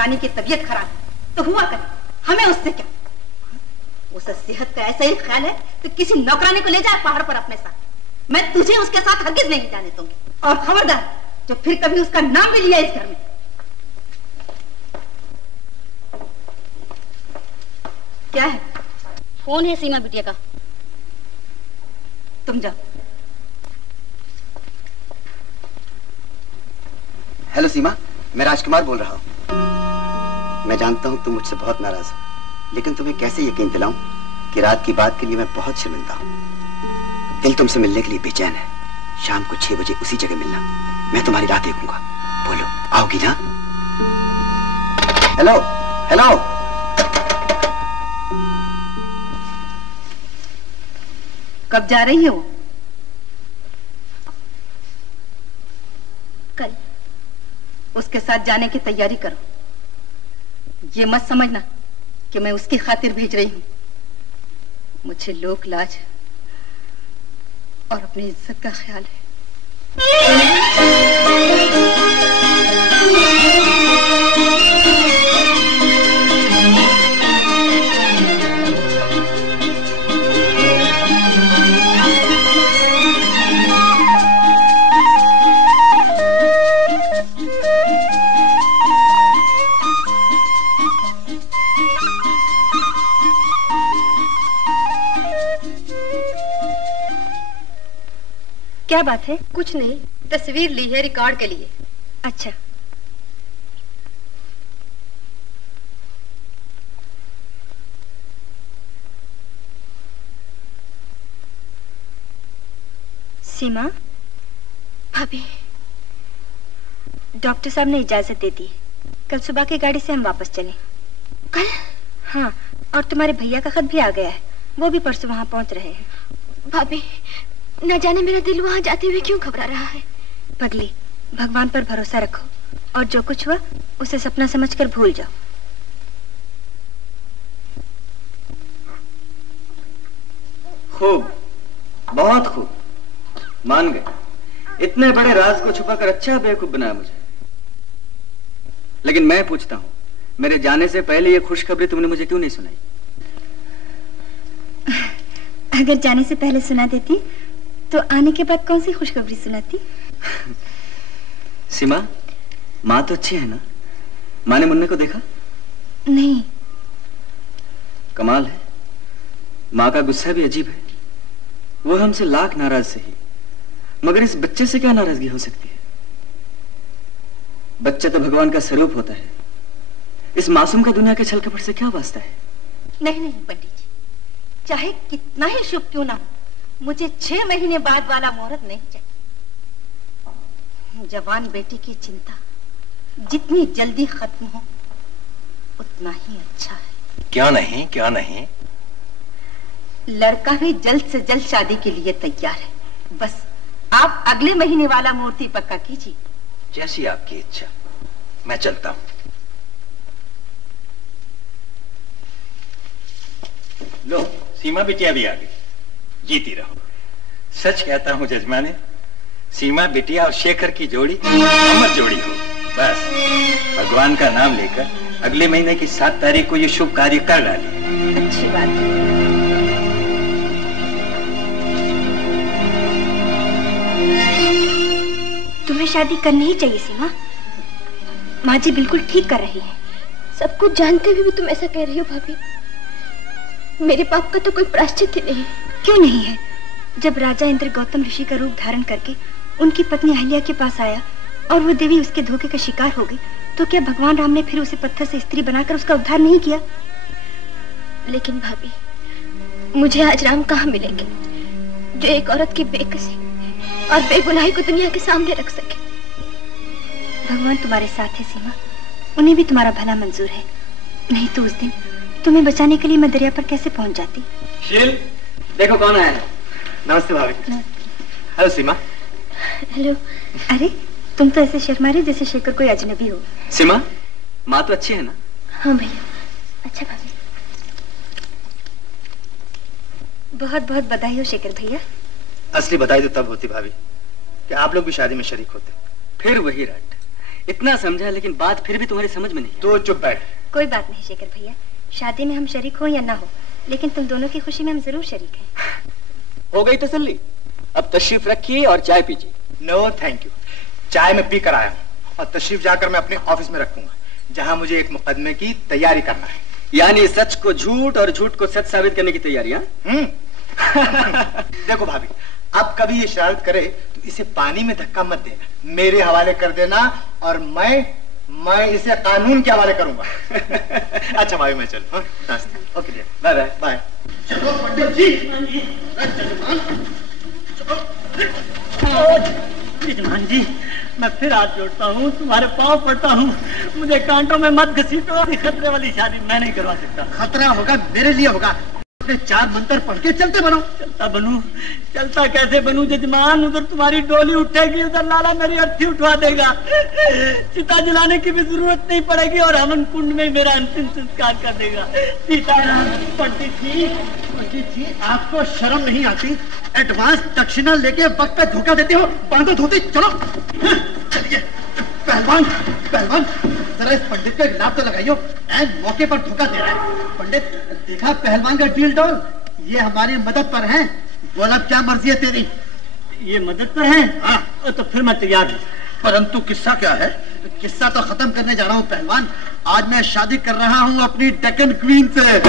रानी की तबीयत खराब तो हुआ करे, हमें उससे क्या? उसे सेहत का ऐसा ही ख्याल है तो किसी नौकरानी को ले जाए पहाड़ पर अपने साथ। मैं तुझे उसके साथ हरगिज नहीं जाने दूंगी। और खबरदार जो फिर कभी उसका नाम भी लिया इस घर में। क्या है? फोन है सीमा बिटिया का। तुम जाओ। हेलो सीमा, मैं राजकुमार बोल रहा हूँ। मैं जानता हूँ तुम मुझसे बहुत नाराज हो, लेकिन तुम्हें कैसे यकीन दिलाऊं कि रात की बात के लिए मैं बहुत शर्मिंदा हूँ। दिल तुमसे मिलने के लिए बेचैन है। शाम को 6 बजे उसी जगह मिलना। मैं तुम्हारी राह देखूंगा। बोलो, आओगी ना? Hello hello. कब जा रही है वो? कल। उसके साथ जाने की तैयारी करो। ये मत समझना कि मैं उसकी खातिर भेज रही हूं। मुझे लोक लाज और अपनी इज्जत का ख्याल है। क्या बात है? कुछ नहीं, तस्वीर ली है रिकॉर्ड के लिए। अच्छा। सीमा। भाभी। डॉक्टर साहब ने इजाजत दे दी। कल सुबह की गाड़ी से हम वापस चलें। कल? हाँ, और तुम्हारे भैया का खत भी आ गया है। वो भी परसों वहां पहुंच रहे हैं। भाभी, न जाने मेरा दिल वहां जाते हुए क्यों घबरा रहा है। पगली, भगवान पर भरोसा रखो और जो कुछ हुआ उसे सपना समझकर भूल जाओ। खूब, बहुत खूब, मान गए। इतने बड़े राज को छुपाकर अच्छा बेवकूफ बनाया मुझे। लेकिन मैं पूछता हूं, मेरे जाने से पहले ये खुशखबरी तुमने मुझे क्यों नहीं सुनाई? अगर जाने से पहले सुना देती तो आने के बाद कौन सी खुशखबरी सुनाती? सीमा, माँ तो अच्छी है ना? माँ ने मुन्ने को देखा? नहीं। कमाल है, माँ का गुस्सा भी अजीब है। वो हमसे लाख नाराज सही, मगर इस बच्चे से क्या नाराजगी हो सकती है? बच्चा तो भगवान का स्वरूप होता है। इस मासूम का दुनिया के छल कपट से क्या वास्ता है? नहीं नहीं पंडित जी, चाहे कितना ही शुभ क्यों ना हो, मुझे 6 महीने बाद वाला मुहूर्त नहीं चाहिए। जवान बेटी की चिंता जितनी जल्दी खत्म हो उतना ही अच्छा है। क्या नहीं, क्या नहीं। लड़का भी जल्द से जल्द शादी के लिए तैयार है। बस आप अगले महीने वाला मुहूर्त पक्का कीजिए। जैसी आपकी इच्छा। मैं चलता हूं। लो, सीमा बिटिया भी आ गई। जीती रहो। सच कहता हूं जजमाने, सीमा बिटिया और शेखर की जोड़ी अमर जोड़ी हो। बस भगवान का नाम लेकर अगले महीने की 7 तारीख को ये शुभ कार्य कर डालिए। अच्छी बात है। तुम्हें शादी करनी ही चाहिए सीमा। माँ जी बिल्कुल ठीक कर रही है। सब कुछ जानते हुए भी तुम ऐसा कह रही हो भाभी। मेरे पाप का तो कोई प्रायश्चित ही नहीं। क्यों नहीं है? जब राजा इंद्र गौतम ऋषि का रूप धारण करके उनकी पत्नी अहिल्या के पास आया और वो देवी उसके धोखे का शिकार हो गई, तो क्या भगवान राम ने फिर उसे पत्थर से स्त्री बनाकर उसका उद्धार नहीं किया? लेकिन भाभी, मुझे आज राम कहाँ मिलेंगे जो एक औरत की बेकसी और बेगुनाही को दुनिया के सामने रख सके? भगवान तुम्हारे साथ है सीमा, उन्हें भी तुम्हारा भला मंजूर है। नहीं तो उस दिन तुम्हें बचाने के लिए मैं दरिया पर कैसे पहुंच जाती। शील, देखो कौन आया है। नमस्ते भाभी। हेलो सीमा। हेलो। अरे तुम तो ऐसे शर्मा रहे जैसे शेखर कोई अजनबी हो। सीमा, माँ तो अच्छी है ना? हाँ भैया, अच्छा भाभी। बहुत बहुत बधाई हो शेखर भैया। असली बधाई तो तब होती भाभी कि आप लोग भी शादी में शरीक होते। फिर वही रट, इतना समझा लेकिन बात फिर भी तुम्हारी समझ में नहीं। तो चुप बैठ। कोई बात नहीं शेखर भैया, शादी में हम शरीक हो या ना हो, लेकिन तुम दोनों की खुशी में हम जरूर शरीक हैं। हो गई तसल्ली? अब तशरीफ रखिए और चाय पीजिए। नो थैंक यू, चाय में पी कर आया हूँ और तशरीफ जाकर मैं अपने ऑफिस में रखूंगा, जहाँ मुझे एक मुकदमे की तैयारी करना है। यानी सच को झूठ और झूठ को सच साबित करने की तैयारी? देखो भाभी, अब कभी ये शरारत करे तो इसे पानी में धक्का मत देना, मेरे हवाले कर देना और मैं इसे कानून के हवाले करूंगा। अच्छा भाभी मैं चलूं। Okay bye bye bye. चलो पंडित जी। यजमान जी, मैं फिर हाथ जोड़ता हूँ, तुम्हारे पाँव पड़ता हूँ, मुझे कांटों में मत घसीटो। खतरे वाली शादी मैं नहीं करवा सकता। खतरा होगा मेरे लिए होगा। 4 मंत्र पढ़ के चलते बनो। चलता बनूं? चलता कैसे बनूं जजमान? उधर तुम्हारी डोली उठेगी, उधर लाला मेरी अर्थी उठवा देगा, चिता जलाने की भी जरूरत नहीं पड़ेगी और हवन कुंड में मेरा अंतिम संस्कार कर देगा। सीताराम। पंडित जी आपको शर्म नहीं आती? एडवांस दक्षिणा लेके वक्त पे धोखा देते हो। बांधो धोती, चलो चलिए। पहलवान जरा इस पंडित को एक लात तो लगाइयो, एंड मौके पर धोखा दे रहा है। पंडित देखा पहलवान का डील डॉल, ये हमारी मदद पर है। बोल अब क्या मर्जी है तेरी? ये मदद पर है? हाँ। तो फिर मैं तैयार हूँ। परंतु किस्सा क्या है? किस्सा तो खत्म करने जा रहा हूँ पहलवान। आज मैं शादी कर रहा हूँ अपनी डेक्कन क्वीन से।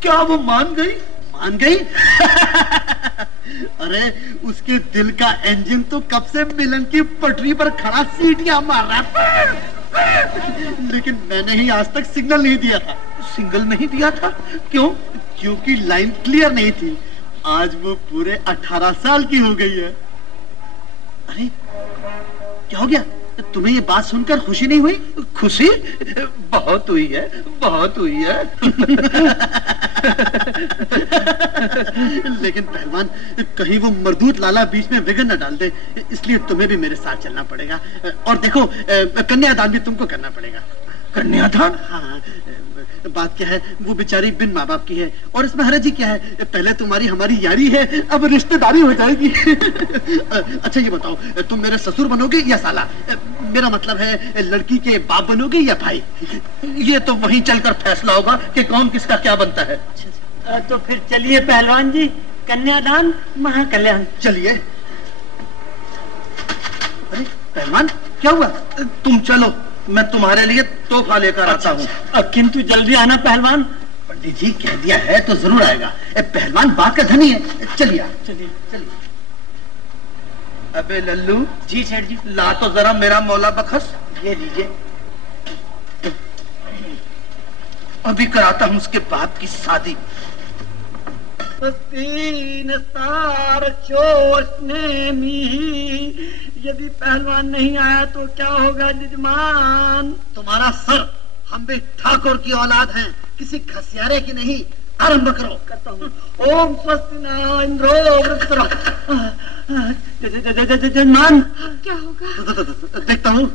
क्या वो मान गई? मान गई? अरे उसके दिल का इंजन तो कब से मिलन की पटरी पर खड़ा सीटियां मार रहा है, लेकिन मैंने ही आज तक सिग्नल नहीं दिया था। सिग्नल नहीं दिया था? क्यों? क्योंकि लाइन क्लियर नहीं थी। आज वो पूरे 18 साल की हो गई है। अरे क्या हो गया? तुम्हें ये बात सुनकर खुशी नहीं हुई? खुशी बहुत हुई है, बहुत हुई है। लेकिन पहलवान कहीं वो मर्दूत लाला बीच में विघ्न न डाल दे, इसलिए तुम्हें भी मेरे साथ चलना पड़ेगा। और देखो कन्यादान भी तुमको करना पड़ेगा। कन्यादान? हाँ। बात क्या है, वो बेचारी बिन माँ बाप की है और इसमें हरज ही क्या है? पहले तुम्हारी हमारी यारी है, अब रिश्तेदारी हो जाएगी। अच्छा ये बताओ, तुम मेरे ससुर बनोगे या साला? मेरा मतलब है लड़की के बाप बनोगे या भाई? ये तो वहीं चलकर फैसला होगा कि कौन किसका क्या बनता है। तो फिर चलिए पहलवान जी, कन्यादान महाकल्याण। चलिए। अरे पहलवान क्या हुआ? तुम चलो, मैं तुम्हारे लिए तोहफा लेकर आता हूँ। किंतु जल्दी आना पहलवान। पंडित जी कह दिया है तो जरूर आएगा। पहलवान बात का धनी है। चलिए चलिए चलिए। अबे लल्लू। जी सेठ जी। ला तो जरा मेरा मौला बखस। ये लीजिए। अभी कराता हूँ उसके बाप की शादी। यदि पहलवान नहीं आया तो क्या होगा जजमान? तुम्हारा सर। हम भी ठाकुर की औलाद हैं, किसी घसियारे की नहीं। आरंभ करो। करता हूँ। ओम स्वस्ति न इंद्रो वृत्रः। जजमान क्या होगा? देखता हूँ।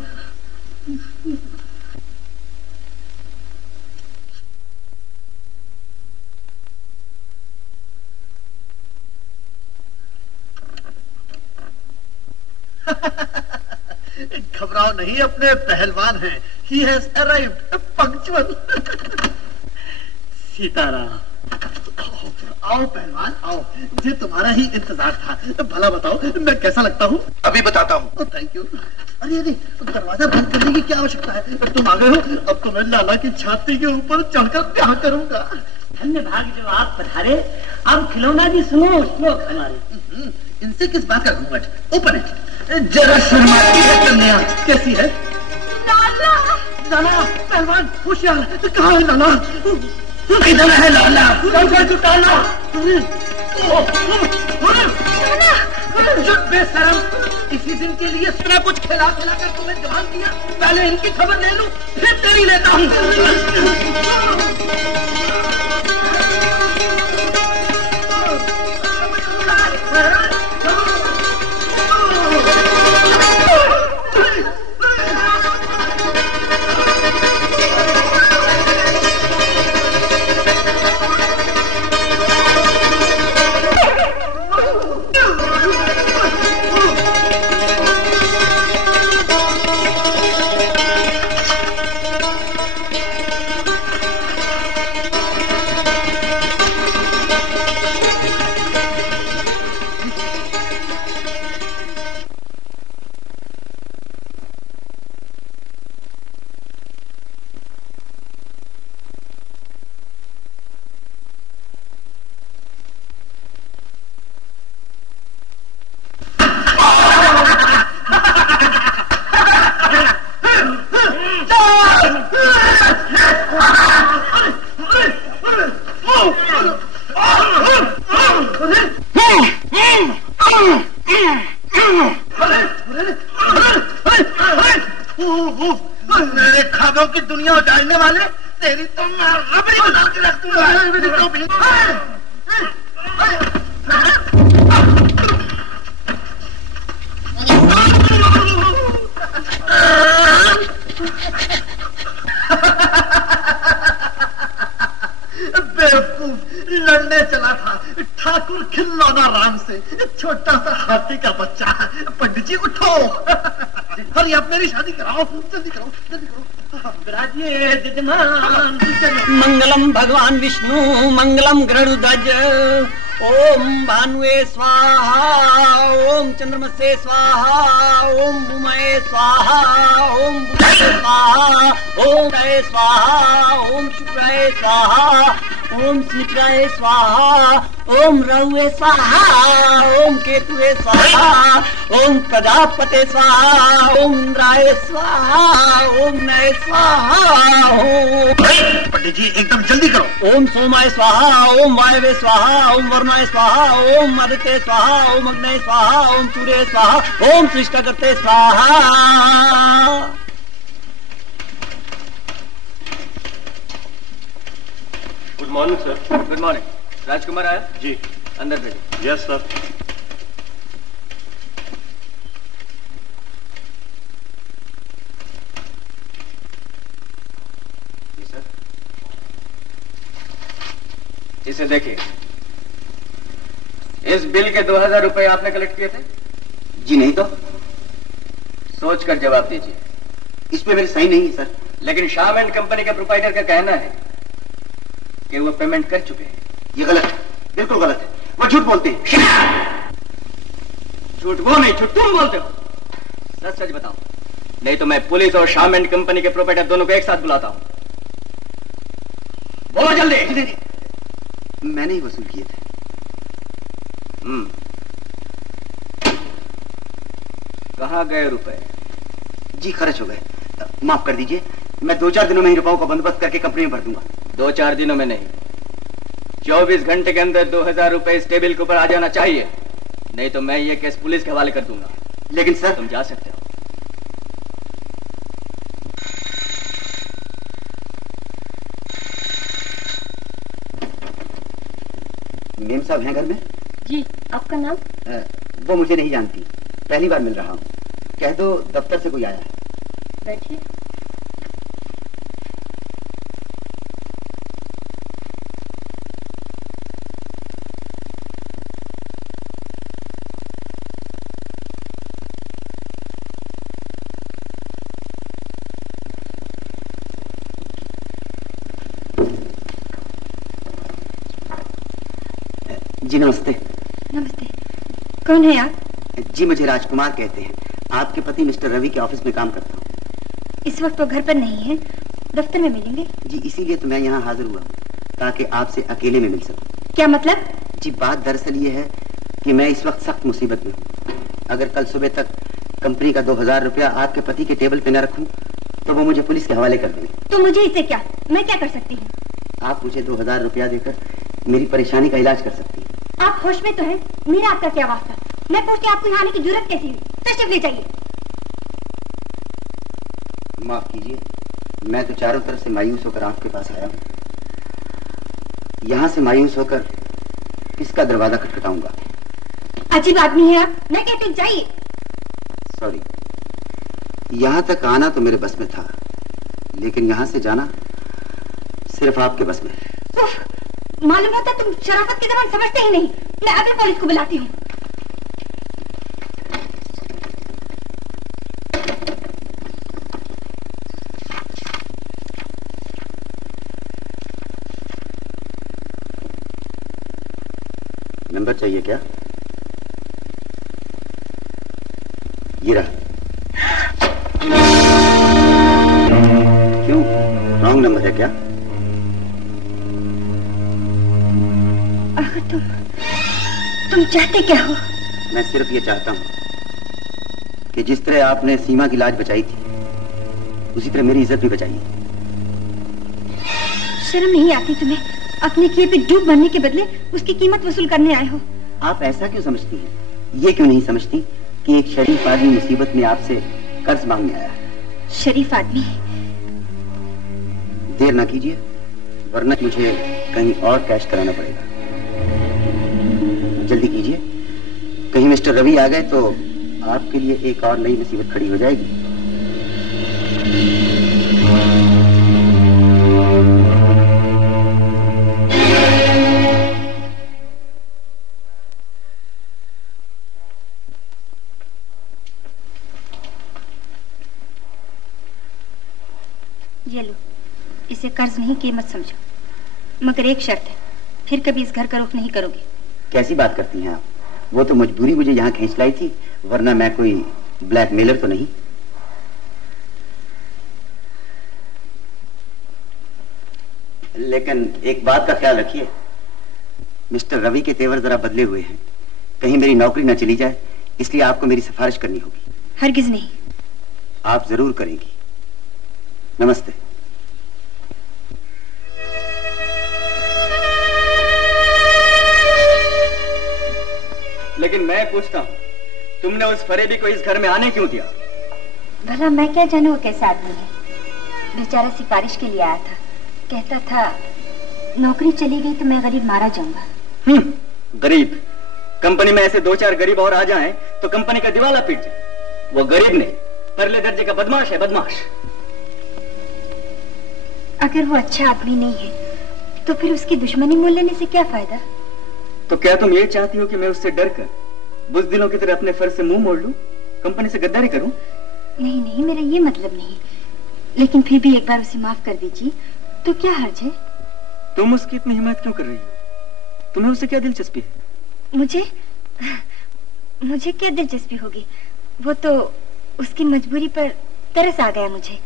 घबराओ नहीं, अपने पहलवान हैं। He has arrived punctual। Sitaram. आओ पहलवान आओ, मुझे तुम्हारा ही इंतजार था। भला बताओ मैं कैसा लगता हूँ? अभी बताता हूँ। Thank you. अरे अरे दरवाजा बंद करने की क्या आवश्यकता है? तुम आ गए हो, अब तो मैं लाला की छाती के ऊपर चढ़कर ब्याह करूंगा। धन्य भाग जो आप पधारे। अब खिलौना जी सुनो श्लोक हमारे। इनसे किस बात का घूंघट? ओपन है। जरा शर्माती है कन्या। कैसी है? लाला। लाला पहलवान होशियार। कहाँ है लाला? इधर है लाला। जुटाना। बेशरम, इसी दिन के लिए इतना कुछ खिला खिला कर तुम्हें जवान किया। पहले इनकी खबर ले लूं, फिर तेरी लेता हूँ। मेरे खाबों की दुनिया उजाड़ने वाले, तेरी तो मैं रबड़ी बना के रख दूंगा। बेवकूफ, लड़ने चला था ठाकुर खिलौना राम से, छोटा सा हाथी का बच्चा। पंडित जी उठो, अरे आप मेरी शादी कराओ, जल्दी करो, जल्दी करो। विराजिए जजमान, मंगलम भगवान विष्णु, मंगलम गरुड़ध्वज, ओम भानुए स्वाहा, ओम चंद्रमसे स्वाहा, ओम उमाए स्वाहा, ओम बुधे स्वाहा, ओम राय स्वाहा, ओम शुक्राय स्वाहा, ओम शनिचराय स्वाहा, ओम राहुए स्वाहा, ओम केतुए स्वाहा, ओम प्रजापते स्वाहा, ओम इंद्राय स्वाहा, ओम नय स्वाहा। पंडित जी एकदम जल्दी करो। ओम सोमाय स्वाहा, ओम वायवे स्वाहा, ओम वरुणाय स्वाहा, ओम आदित्य स्वाहा, ओम अग्नय स्वाहा, ओम सूर्य स्वाहा, ओम सृष्टकर्ते स्वाहा। Good morning sir. Good morning. Rajkumar आया? जी। अंदर भेजो। Yes sir. जी सर। इसे देखिए, इस बिल के 2000 रुपए आपने कलेक्ट किए थे? जी नहीं तो। सोच कर जवाब दीजिए। इसमें मेरी सही नहीं है सर। लेकिन शाम एंड कंपनी के प्रोप्राइटर का कहना है कि वो पेमेंट कर चुके हैं। ये गलत है, बिल्कुल गलत है। वो झूठ बोलते हैं। झूठ वो नहीं, झूठ तुम बोलते हो। सच सच बताओ, नहीं तो मैं पुलिस और शाम एंड कंपनी के प्रोप्राइटर दोनों को एक साथ बुलाता हूं। बोलो जल्दी। मैंने ही वसूल किए थे। कहां गए रुपए? जी खर्च हो गए, माफ कर दीजिए। मैं 2-4 दिनों में ही रुपयों का बंदोबस्त करके कंपनी में भर दूंगा। 2-4 दिनों में नहीं, 24 घंटे के अंदर 2000 रुपए इस टेबल के ऊपर आ जाना चाहिए, नहीं तो मैं ये केस पुलिस के हवाले कर दूंगा। लेकिन सर, तुम जा सकते हो। मेम साहब हैं घर में? जी। आपका नाम? वो मुझे नहीं जानती, पहली बार मिल रहा हूँ। कह दो दफ्तर से कोई आया है। बैठिए। जी नमस्ते। नमस्ते। कौन है आप? जी मुझे राजकुमार कहते हैं। आपके पति मिस्टर रवि के ऑफिस में काम करता हूँ। इस वक्त वो घर पर नहीं है, दफ्तर में मिलेंगे। जी इसीलिए तो मैं यहाँ हाजिर हुआ, ताकि आपसे अकेले में मिल सकूं। क्या मतलब? जी बात दरअसल ये है कि मैं इस वक्त सख्त मुसीबत में हूँ। अगर कल सुबह तक कंपनी का 2000 रुपया आपके पति के टेबल पे न रखूं, तो वो मुझे पुलिस के हवाले कर देंगे। तो मुझे इसे क्या, मैं क्या कर सकती हूँ? आप मुझे 2000 रुपया देकर मेरी परेशानी का इलाज कर सकती हैं। आप होश में तो हैं? मेरा आपका क्या वास्ता? मैं पूछती आपको यहाँ आने की जरूरत कैसी हुई? तशरीफ ले जाइए। माफ कीजिए, मैं तो चारों तरफ से मायूस होकर आपके पास आया हूँ। यहाँ से मायूस होकर किसका दरवाजा खटखटाऊंगा? अजीब आदमी है आप। मैं कहती हूँ जाइए। सॉरी, यहाँ तक आना तो मेरे बस में था, लेकिन यहाँ से जाना सिर्फ आपके बस में। मालूम होता तुम शराफत की जबान समझते ही नहीं। मैं अभी पुलिस को बुलाती हूँ। नंबर चाहिए क्या? ये रहा। क्यों, रॉन्ग नंबर है क्या? तुम चाहते क्या हो? मैं सिर्फ ये चाहता हूँ कि जिस तरह आपने सीमा की लाज बचाई थी, उसी तरह मेरी इज्जत भी बचाइए। शर्म नहीं आती तुम्हें? अपने किए पे डूब मरने के बदले उसकी कीमत वसूल करने आए हो। आप ऐसा क्यों समझती हैं? ये क्यों नहीं समझती कि एक शरीफ आदमी मुसीबत में आपसे कर्ज मांगने आया है। शरीफ आदमी। देर ना कीजिए, वरना मुझे कहीं और कैश कराना पड़ेगा। जल्दी कीजिए, कहीं मिस्टर रवि आ गए तो आपके लिए एक और नई मुसीबत खड़ी हो जाएगी। ये लो, इसे कर्ज नहीं कीमत समझो, मगर एक शर्त है, फिर कभी इस घर का रुख नहीं करोगे। कैसी बात करती हैं आप? वो तो मजबूरी मुझे यहाँ खींच लाई थी, वरना मैं कोई ब्लैकमेलर तो नहीं। लेकिन एक बात का ख्याल रखिए, मिस्टर रवि के तेवर जरा बदले हुए हैं, कहीं मेरी नौकरी ना चली जाए, इसलिए आपको मेरी सिफारिश करनी होगी। हरगिज नहीं। आप जरूर करेंगी। नमस्ते। लेकिन मैं पूछता हूँ, तुमने उस फरेबी को इस घर में आने क्यों दिया? भला मैं क्या जानूं वो कैसा आदमी है। बेचारा सिफारिश के लिए आया था, कहता था नौकरी चली गई तो मैं गरीब मारा जाऊंगा। गरीब? कंपनी में ऐसे 2-4 गरीब और आ जाएं तो कंपनी का दिवाला पीट जाए। वो गरीब नहीं, परले दर्जे का बदमाश है, बदमाश। अगर वो अच्छा आदमी नहीं है तो फिर उसकी दुश्मनी मोल लेने से क्या फायदा? तो क्या तुम ये चाहती हो कि मैं उससे डरकर बुज़दिलों की तरह अपने फर्ज से मुंह मोड़ लूं, कंपनी से गद्दारी करूं? नहीं नहीं, मेरा ये मतलब नहीं, लेकिन फिर भी एक बार उसे माफ कर दीजिए तो क्या हर्ज है? तुम उसकी इतनी हिम्मत क्यों कर रही हो? तुम्हें उससे क्या दिलचस्पी है? मुझे क्या दिलचस्पी होगी? वो तो उसकी मजबूरी पर तरस आ गया मुझे।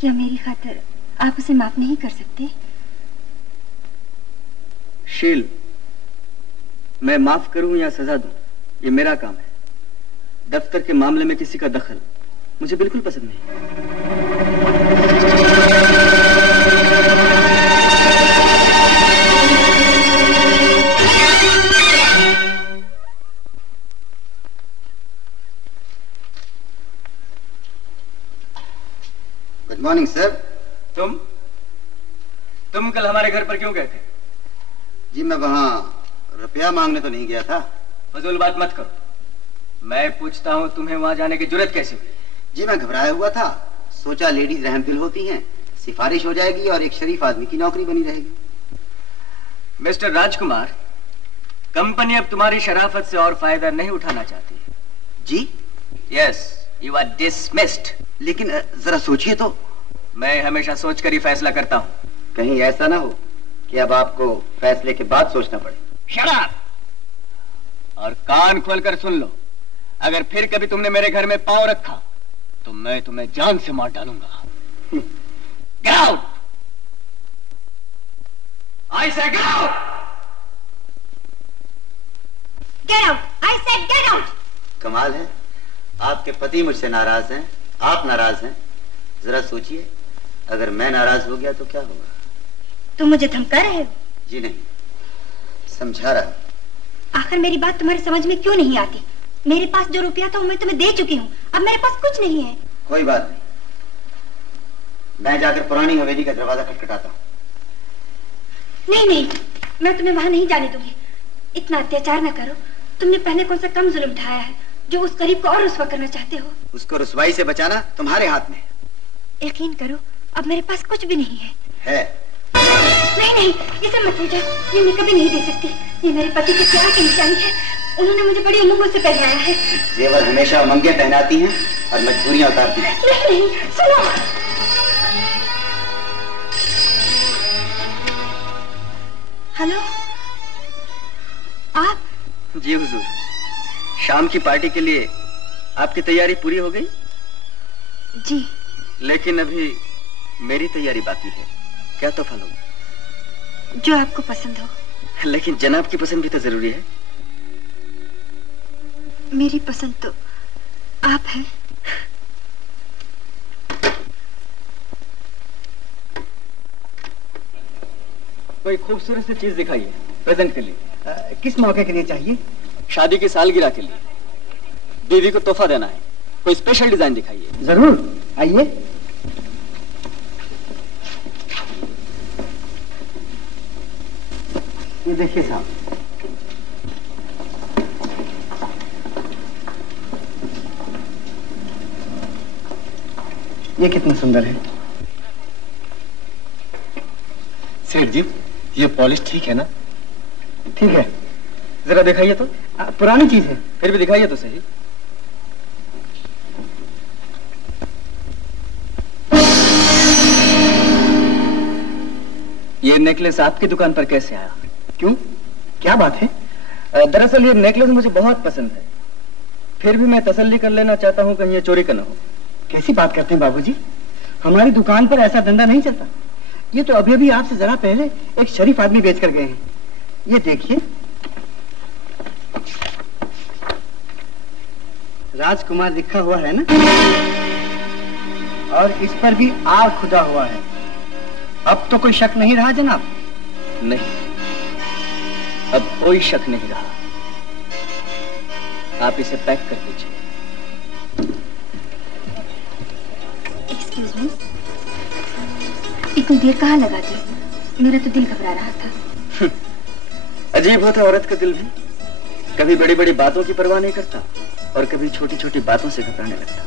क्या मेरी खातिर आप उसे माफ नहीं कर सकते? शील, मैं माफ करूं या सजा दूं, ये मेरा काम है। दफ्तर के मामले में किसी का दखल मुझे बिल्कुल पसंद नहीं। Good morning sir. तुम कल हमारे घर पर क्यों गए थे? जी मैं वहां रुपया मांगने तो नहीं गया था। फजूल बात मत करो। मैं पूछता हूँ तुम्हें वहां जाने की जुर्रत कैसे हुई? जी मैं घबराया हुआ था, सोचा लेडीज रहमदिल होती हैं, सिफारिश हो जाएगी और एक शरीफ आदमी की नौकरी बनी रहेगी। मिस्टर राजकुमार, कंपनी अब तुम्हारी शराफत से और फायदा नहीं उठाना चाहती। जी? Yes, you are dismissed. लेकिन जरा सोचिए तो। मैं हमेशा सोचकर ही फैसला करता हूँ। कहीं ऐसा ना हो कि अब आपको फैसले के बाद सोचना पड़े। Shut up! और कान खोलकर सुन लो, अगर फिर कभी तुमने मेरे घर में पांव रखा तो मैं तुम्हें जान से मार डालूंगा। Get out! I said get out! Get out! I said get out! कमाल है, आपके पति मुझसे नाराज हैं, आप नाराज हैं। जरा सोचिए, अगर मैं नाराज हो गया तो क्या होगा? तुम मुझे धमका रहे हो? जी नहीं, समझा रहा। आखिर मेरी बात तुम्हारी समझ में क्यों नहीं आती? मेरे पास जो रुपया था वो मैं तुम्हें दे चुकी हूँ, अब मेरे पास कुछ नहीं है। कोई बात नहीं, मैं जाकर पुरानी हवेली का दरवाजा खटखटाता हूँ। नहीं नहीं, मैं तुम्हें वहां नहीं जाने दूंगी। इतना अत्याचार न करो। तुमने पहले कौन सा कम जुल्म उठाया है जो उस गरीब को और रुस्वा करना चाहते हो? उसको रुसवाई से बचाना तुम्हारे हाथ में। यकीन करो, अब मेरे पास कुछ भी नहीं है। नहीं नहीं, ये सब मत पूछो, ये मैं कभी नहीं दे सकती। ये मेरे पति के प्यार की निशानी है, उन्होंने मुझे बड़ी उमंगों से पहनाया है। जेवर हमेशा उमंगे पहनाती हैं और मजबूरियां उतारती हैं। नहीं नहीं, सुनो। हेलो, आप? जी हुजूर, शाम की पार्टी के लिए आपकी तैयारी पूरी हो गई? जी। लेकिन अभी मेरी तैयारी बाकी है। क्या तोहफा लोगे? जो आपको पसंद हो। लेकिन जनाब की पसंद भी तो जरूरी है। मेरी पसंद तो आप हैं। कोई खूबसूरत सी चीज दिखाइए प्रेजेंट के लिए। किस मौके के लिए चाहिए? शादी की सालगिरह के लिए। बीवी को तोहफा देना है, कोई स्पेशल डिजाइन दिखाइए। जरूर, आइए। ये देखिए साहब, ये कितना सुंदर है। सेठ जी, ये पॉलिश ठीक है ना? ठीक है। जरा दिखाइए तो। पुरानी चीज है। फिर भी दिखाइए तो सही। ये नेकलेस आपकी दुकान पर कैसे आया? क्यों, क्या बात है? दरअसल ये नेकलेस मुझे बहुत पसंद है, फिर भी मैं तसल्ली कर लेना चाहता हूँ कहीं ये चोरी का ना हो। कैसी बात करते हैं बाबूजी, हमारी दुकान पर ऐसा धंधा नहीं चलता। ये तो अभी अभी आपसे जरा पहले एक शरीफ आदमी बेच कर गए हैं। ये देखिए, राजकुमार लिखा हुआ है ना, और इस पर भी आग खुदा हुआ है। अब तो कोई शक नहीं रहा जनाब? नहीं, अब कोई शक नहीं रहा। आप इसे पैक कर दीजिए। एक्सक्यूज मी, इतनी देर कहाँ लगा दी? मेरा तो दिल घबरा रहा था। अजीब होता औरत का दिल भी, कभी बड़ी बड़ी बातों की परवाह नहीं करता और कभी छोटी छोटी बातों से घबराने लगता।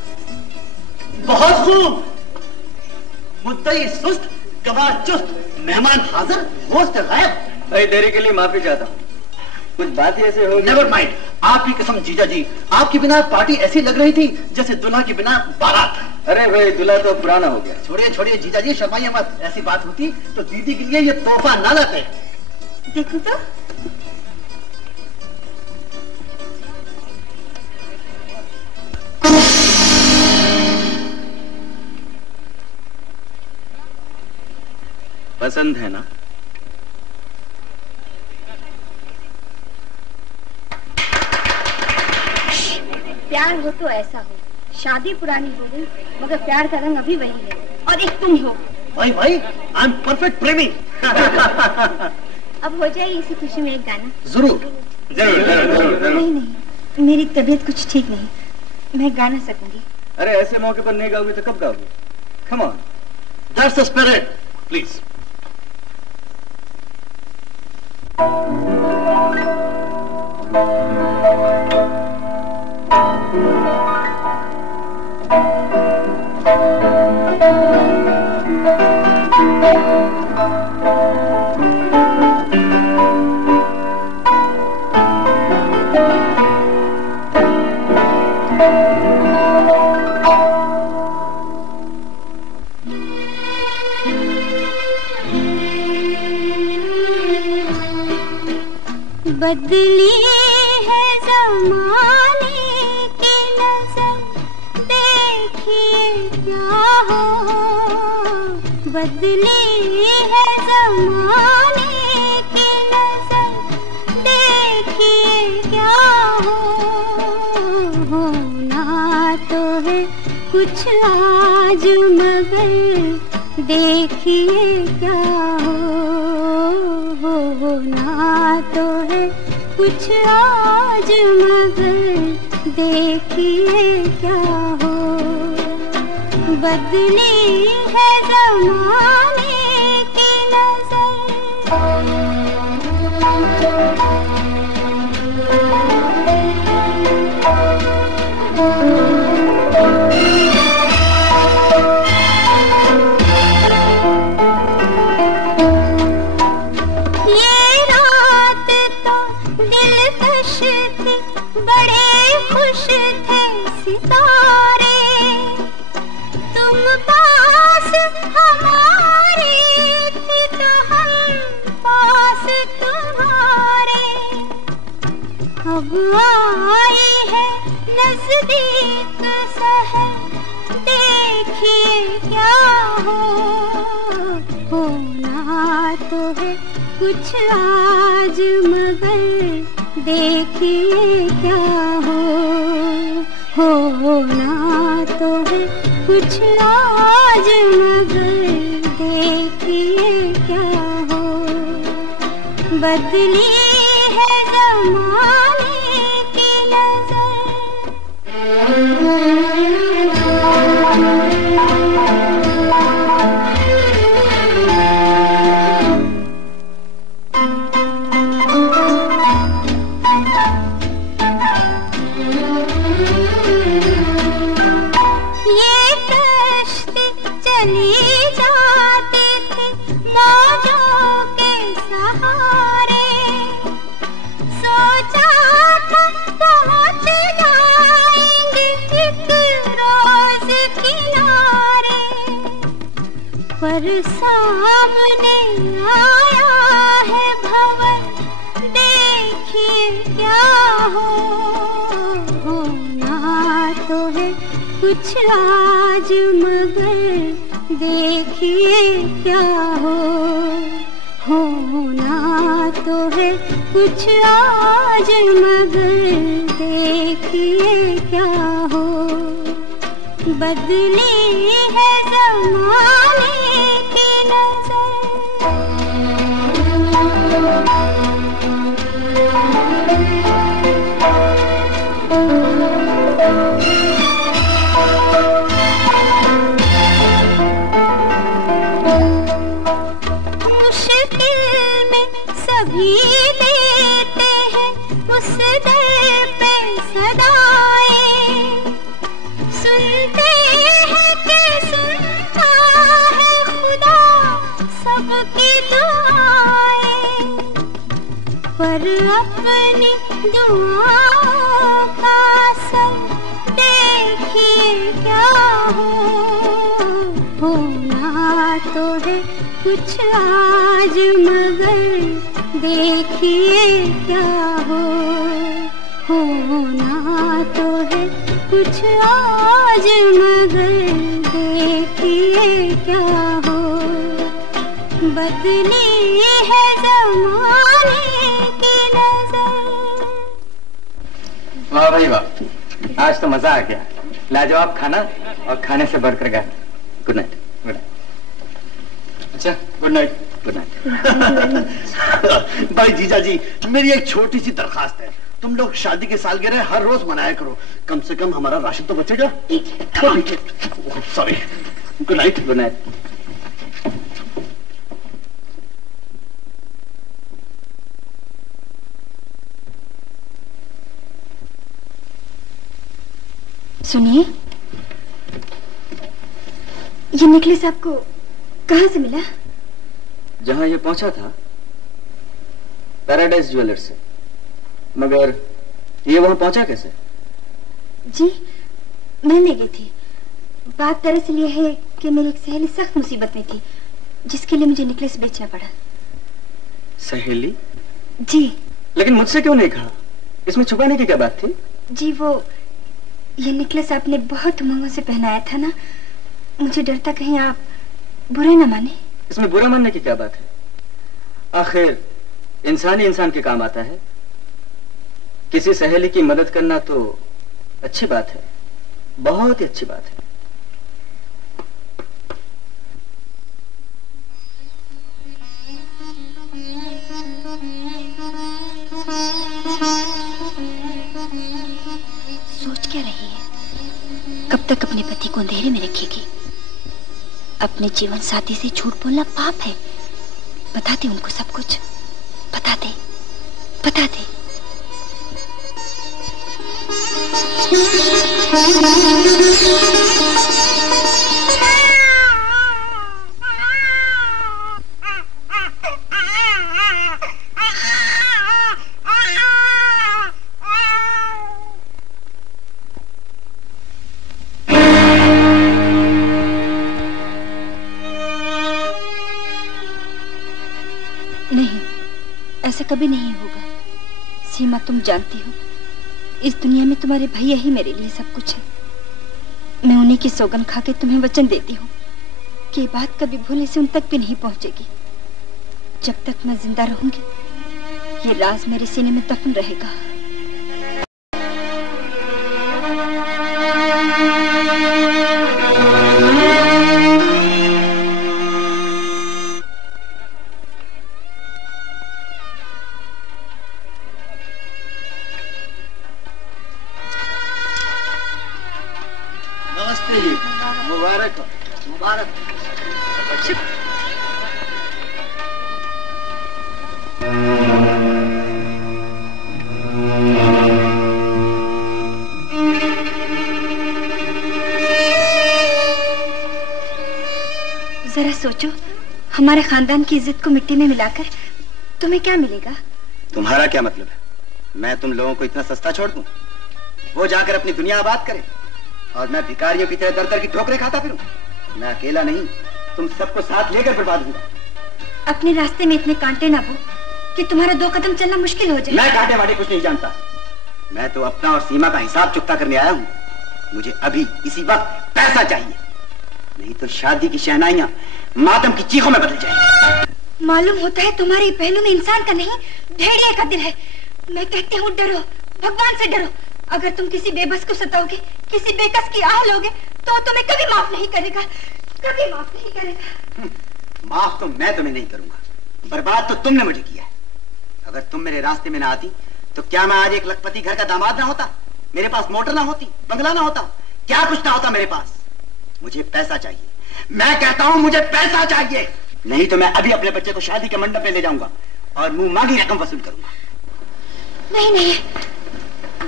बहुत खूब, मुद्दई सुस्त, गवाह चुस्त, मेहमान हाजिर, होस्ट गायब। भाई देरी के लिए माफी चाहता हूँ, कुछ बात ही ऐसे हो। नेवर माइंड, आपकी कसम जीजा जी, आपकी बिना पार्टी ऐसी लग रही थी जैसे दुल्हा की बिना बारात। अरे भाई, दूल्हा तो पुराना हो गया। छोड़िए छोड़िए जीजा जी, शर्माइए मत। ऐसी बात होती तो दीदी के लिए ये तोहफा ना लाते। देखो तो, पसंद है ना? प्यार हो तो ऐसा हो, शादी पुरानी हो गई मगर प्यार का रंग अभी वही है, और एक तुम हो। भाई भाई, आई एम परफेक्ट प्रेमी। अब हो जाए इसी खुशी में एक गाना। जरूर जरूर जरूर जरूर। नहीं नहीं, मेरी तबीयत कुछ ठीक नहीं, मैं गा ना सकूंगी। अरे ऐसे मौके पर नहीं गाओगी तो कब गाओगी? Come on, that's the spirit, please. बदली है ज़माने की नज़र, देखिए क्या हो। बदली है ज़माने की नज़र, देखिए क्या हो। होना तो है कुछ आज मगर देखिए क्या हो। होना तो है कुछ आज मगर देखिए क्या हो। बदली है ज़माने की नज़र। बड़े खुश थे सितारे, तुम पास हमारे थे तो हम पास तुम्हारे। अब आई है नजदीक शहर, देखिए क्या हो। होना तो है कुछ आज मगर देखिए क्या हो। होना तो है कुछ आज मगर देखिए क्या हो। बदली है ज़माने की नज़र। पर सामने आया है भंवर, देखिए क्या होना तो है कुछ आज, मगर देखिए क्या होना तो है कुछ आज, मगर देखिए क्या बदली है ज़माने की नज़र। मुश्किल में सभी लेते हैं उस दर पे सदाएं, सुनते हैं कि सुनता है खुदा सबकी दुआएं, पर अपनी दुआओं का असर देखिए क्या होना तो है कुछ आज, मगर देखिए क्या होना तो है कुछ आज, मगर देखिए क्या बदली है ज़माने की नज़र। वाह भाई वाह, आज तो मजा आ गया। लाजवाब खाना और खाने से बढ़कर गाना। Good night. Good night. अच्छा, गुड नाइट। Good night. भाई जीजा जी, मेरी एक छोटी सी दरखास्त है, तुम लोग शादी के सालगिरह हर रोज मनाया करो, कम से कम हमारा राशन तो बचेगा। Sorry. Good night. Good night. सुनिए, ये नेकलेस आपको कहाँ से मिला? जहां ये पहुंचा था, पैराडाइज ज्वेलर्स से। मगर ये वहां पहुंचा कैसे? जी, मैं ले गई थी। बात दरअसल ये है कि मेरी एक सहेली सख्त मुसीबत में थी, जिसके लिए मुझे नेकलेस बेचना पड़ा। सहेली? जी। लेकिन मुझसे क्यों नहीं कहा? इसमें छुपाने की क्या बात थी? जी, वो ये नेकलेस आपने बहुत उमंगों से पहनाया था ना, मुझे डर था कहीं आप बुरा ना माने। इसमें बुरा मानने की क्या बात है? आखिर इंसान ही इंसान के काम आता है। किसी सहेली की मदद करना तो अच्छी बात है, बहुत ही अच्छी बात है। सोच क्या रही है? कब तक अपने पति को अंधेरे में रखेगी? अपने जीवन साथी से झूठ बोलना पाप है। बता दे उनको सब कुछ, बता दे, बता दे। नहीं, ऐसा कभी नहीं होगा। सीमा, तुम जानती हो, इस दुनिया में तुम्हारे भैया ही मेरे लिए सब कुछ है। मैं उन्हीं की सौगंध खा के तुम्हें वचन देती हूँ कि ये बात कभी भूले से उन तक भी नहीं पहुंचेगी। जब तक मैं जिंदा रहूंगी, ये राज मेरे सीने में दफन रहेगा। मुबारक हो, मुबारक। जरा सोचो, हमारे खानदान की इज्जत को मिट्टी में मिलाकर तुम्हें क्या मिलेगा? तुम्हारा क्या मतलब है? मैं तुम लोगों को इतना सस्ता छोड़ दूं? वो जाकर अपनी दुनिया आबाद करे और मैं भिखारियों की तरह दर दर की ठोकरें खाता फिरूं? मैं अकेला नहीं, तुम सबको साथ लेकर बर्बाद हुआ। अपने रास्ते में इतने कांटे ना बो कि तुम्हारा 2 कदम चलना मुश्किल हो जाए। मैं कांटे वाटे कुछ नहीं जानता। मैं तो अपना और सीमा का हिसाब चुकता करने आया हूँ। मुझे अभी इसी वक्त पैसा चाहिए, नहीं तो शादी की शहनाइयां मातम की चीखों में बदल जाएंगी। मालूम होता है तुम्हारे पहलू में इंसान का नहीं भेड़िए का दिल है। मैं कहती हूँ डरो, भगवान से डरो। अगर तुम किसी बेबस को सताओगे, किसी बेकस की आह लोगे, तो तुम्हें कभी माफ नहीं करेगा, कभी माफ नहीं करेगा। माफ तो मैं तुम्हें नहीं करूंगा, बर्बाद तो तुमने मुझे किया है। अगर तुम मेरे रास्ते में ना आती तो क्या मैं आज एक लखपति घर का दामाद ना होता, मेरे पास मोटर ना होती, बंगला ना होता, क्या कुछ ना होता मेरे पास। मुझे पैसा चाहिए, मैं कहता हूं मुझे पैसा चाहिए, नहीं तो मैं अभी अपने बच्चे को शादी के मंडप पे ले जाऊंगा और मुंह मांगी रकम वसूल करूंगा। नहीं नहीं,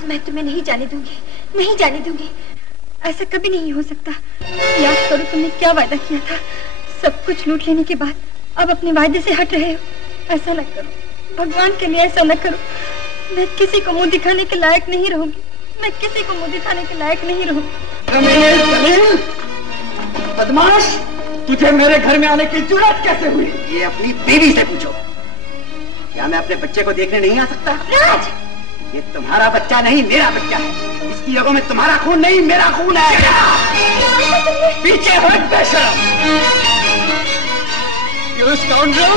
मैं तुम्हें नहीं जाने दूंगी, नहीं जाने दूंगी। ऐसा कभी नहीं हो सकता। याद करो तुमने क्या वादा किया था। सब कुछ लूट लेने के बाद अब अपने वायदे से हट रहे हो। ऐसा न करो, भगवान के लिए ऐसा न करो। मैं किसी को मुंह दिखाने के लायक नहीं रहूंगी, मैं किसी को मुंह दिखाने के लायक नहीं रहूंगी। बदमाश, तुझे मेरे घर में आने की जुर्रत कैसे हुई? ये अपनी बीवी से पूछो। क्या मैं अपने बच्चे को देखने नहीं आ सकता? राज, ये तुम्हारा बच्चा नहीं, मेरा बच्चा है। इसकी रगों में तुम्हारा खून नहीं, मेरा खून है। पीछे हट बेशरम। You scoundrel!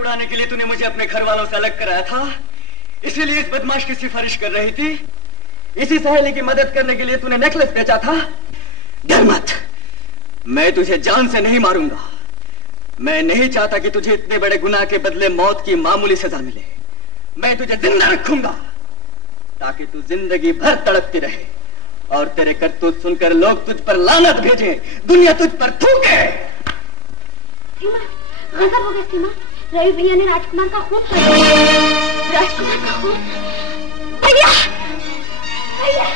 उड़ाने के लिए तूने मुझे अपने घर वालों से अलग कराया था, इसीलिए इस बदमाश की सिफारिश कर रही थी। इसी सहेली की मदद करने के लिए तूने नेकलेस बेचा था। डर मत, मैं तुझे जान से नहीं मारूंगा। मैं नहीं चाहता कि तुझे इतने बड़े गुनाह के बदले मौत की मामूली सजा मिले। मैं तुझे जिंदा रखूंगा ताकि तू जिंदगी भर तड़पती रहे और तेरे करतूत सुनकर लोग तुझ पर लानत भेजें, दुनिया तुझ पर थूके। सीमा, गजब हो गया सीमा। रवि भैया ने राजकुमार का खून कर दिया। राजकुमार का खून। भैया, भैया।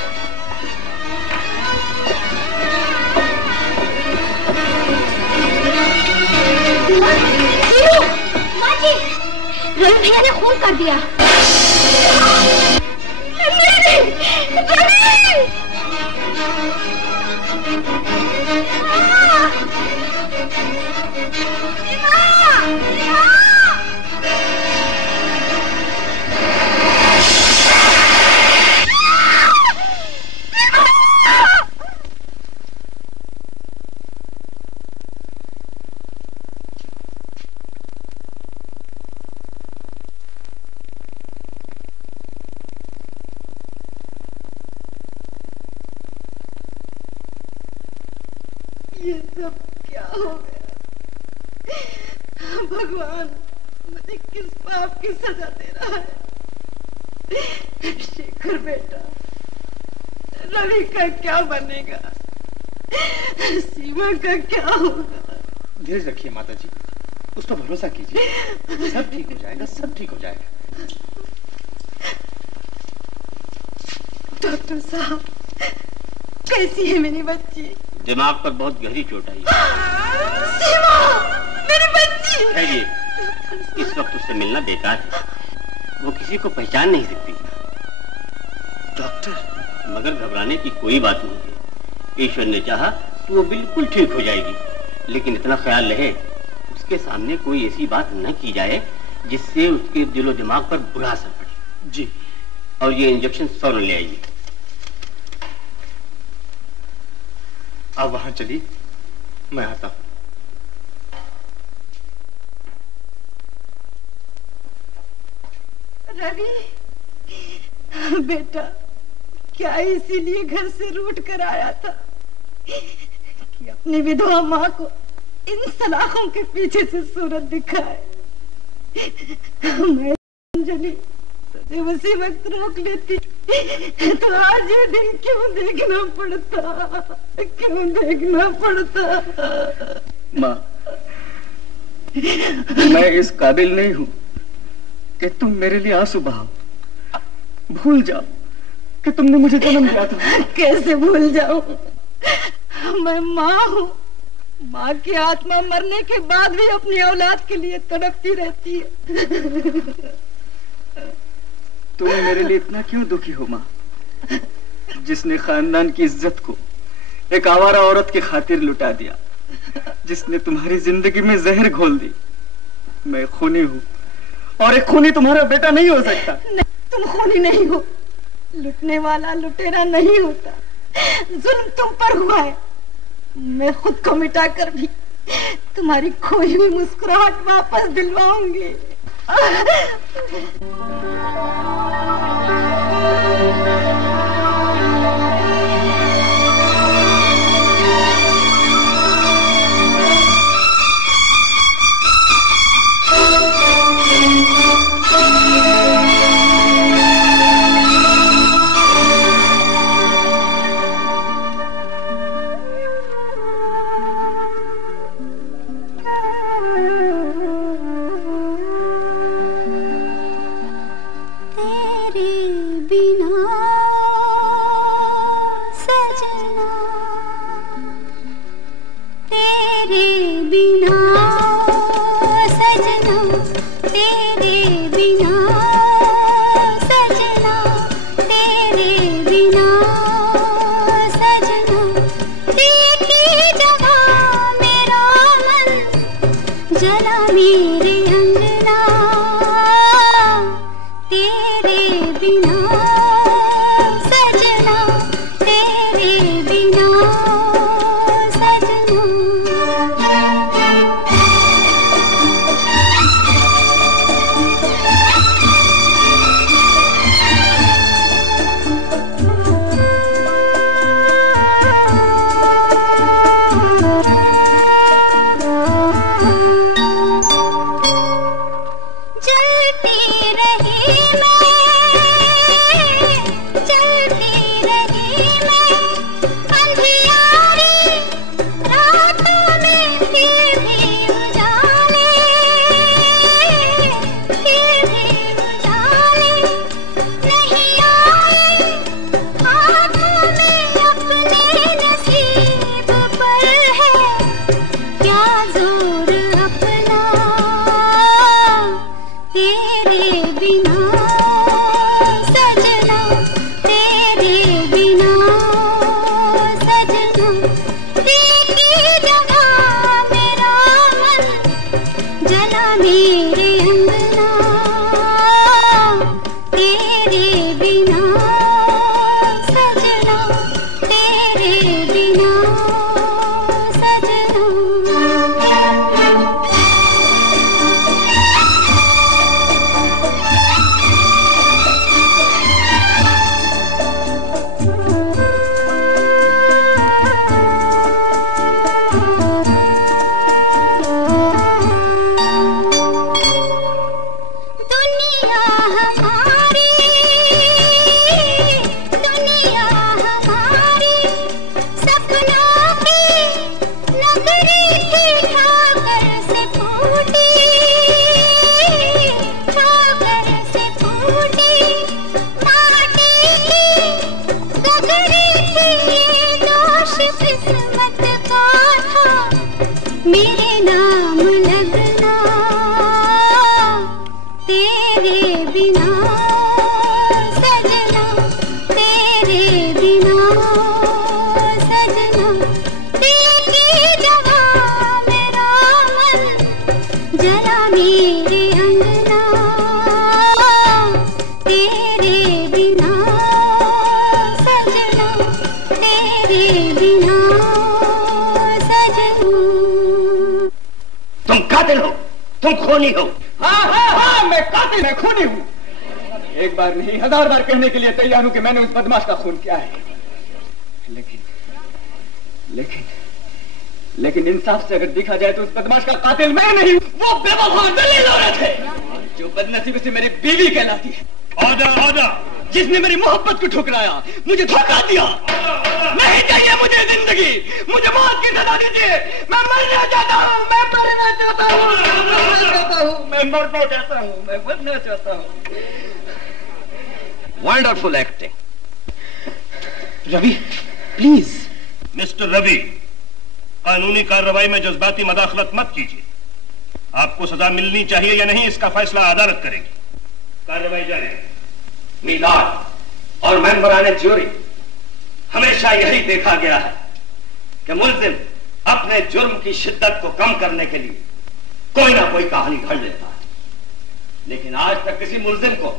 माँ जी, रवि भैया ने खून कर दिया। ये सब क्या हो गया? भगवान मुझे किस पाप की सजा दे रहा है? शेखर बेटा, रवि का क्या बनेगा? सीमा का क्या होगा? धीरज रखिए माता जी, उस पर भरोसा कीजिए, सब ठीक हो जाएगा, सब ठीक हो जाएगा। डॉक्टर साहब, कैसी है मेरी बच्ची? दिमाग पर बहुत गहरी चोट आई। सीमा, मेरी बच्ची। है इस वक्त उससे मिलना बेकार है, वो किसी को पहचान नहीं सकती। डॉक्टर, मगर घबराने की कोई बात नहीं है। ईश्वर ने चाहा तो वो बिल्कुल ठीक हो जाएगी, लेकिन इतना ख्याल रहे उसके सामने कोई ऐसी बात न की जाए जिससे उसके दिलो दिमाग पर बुरा असर पड़े। जी। और ये इंजेक्शन फौरन ले आइए। आप वहां चलिए, मैं आता हूं। रवि, बेटा, क्या इसीलिए घर से रूठ कर आया था कि अपनी विधवा माँ को इन सलाखों के पीछे से सूरत दिखाए? मैं अंजलि तुझे उसी वक्त रोक लेती तो आज ये दिन क्यों देखना पड़ता, क्यों देखना पड़ता? माँ, मैं इस काबिल नहीं हूँ कि तुम मेरे लिए आंसू बहाओ। भूल जाओ कि तुमने मुझे जन्म दिया था। कैसे भूल जाऊं? मैं माँ हूँ। माँ की आत्मा मरने के बाद भी अपनी औलाद के लिए तड़पती रहती है। तुम मेरे लिए इतना क्यों दुखी हो माँ, जिसने खानदान की इज्जत को एक आवारा औरत की खातिर लुटा दिया, जिसने तुम्हारी जिंदगी में जहर घोल दी? मैं खूनी हूँ और एक खूनी तुम्हारा बेटा नहीं हो सकता। नहीं, तुम खूनी नहीं हो। लुटने वाला लुटेरा नहीं होता। जुल्म तुम पर हुआ है। मैं खुद को मिटाकर भी तुम्हारी खोई हुई मुस्कुराहट वापस दिलवाऊंगी। तुम कातिल हो, तुम खूनी हो। हाँ हाँ हाँ, मैं कातिल, मैं खूनी हूँ। एक बार नहीं 1000 बार कहने के लिए तैयार हूं कि मैंने उस बदमाश का खून किया है। लेकिन इंसाफ से अगर देखा जाए तो उस बदमाश का कातिल मैं नहीं, वो बेवफा दलील औरत है जो बदनसीबी से मेरी बीवी कहलाती है। ऑर्डर, जिसने मेरी मोहब्बत को ठुकराया, मुझे धोखा दिया। नहीं चाहिए मुझे जिंदगी, मुझे मौत की सजा दीजिए। मैं मरना चाहता हूँ, मैं मरना चाहता हूँ, मैं मरना चाहता हूँ, मैं मरना चाहता हूँ। Wonderful acting. Ravi please. Mister Ravi, कानूनी कार्रवाई में जज्बाती मदाखलत मत कीजिए। आपको सजा मिलनी चाहिए या नहीं, इसका फैसला अदालत करेगी। कार्रवाई जारी। मिलाद और मेंबरान ज्यूरी, हमेशा यही देखा गया है कि मुल्जिम अपने जुर्म की शिद्दत को कम करने के लिए कोई ना कोई कहानी घड़ लेता है, लेकिन आज तक किसी मुल्जिम को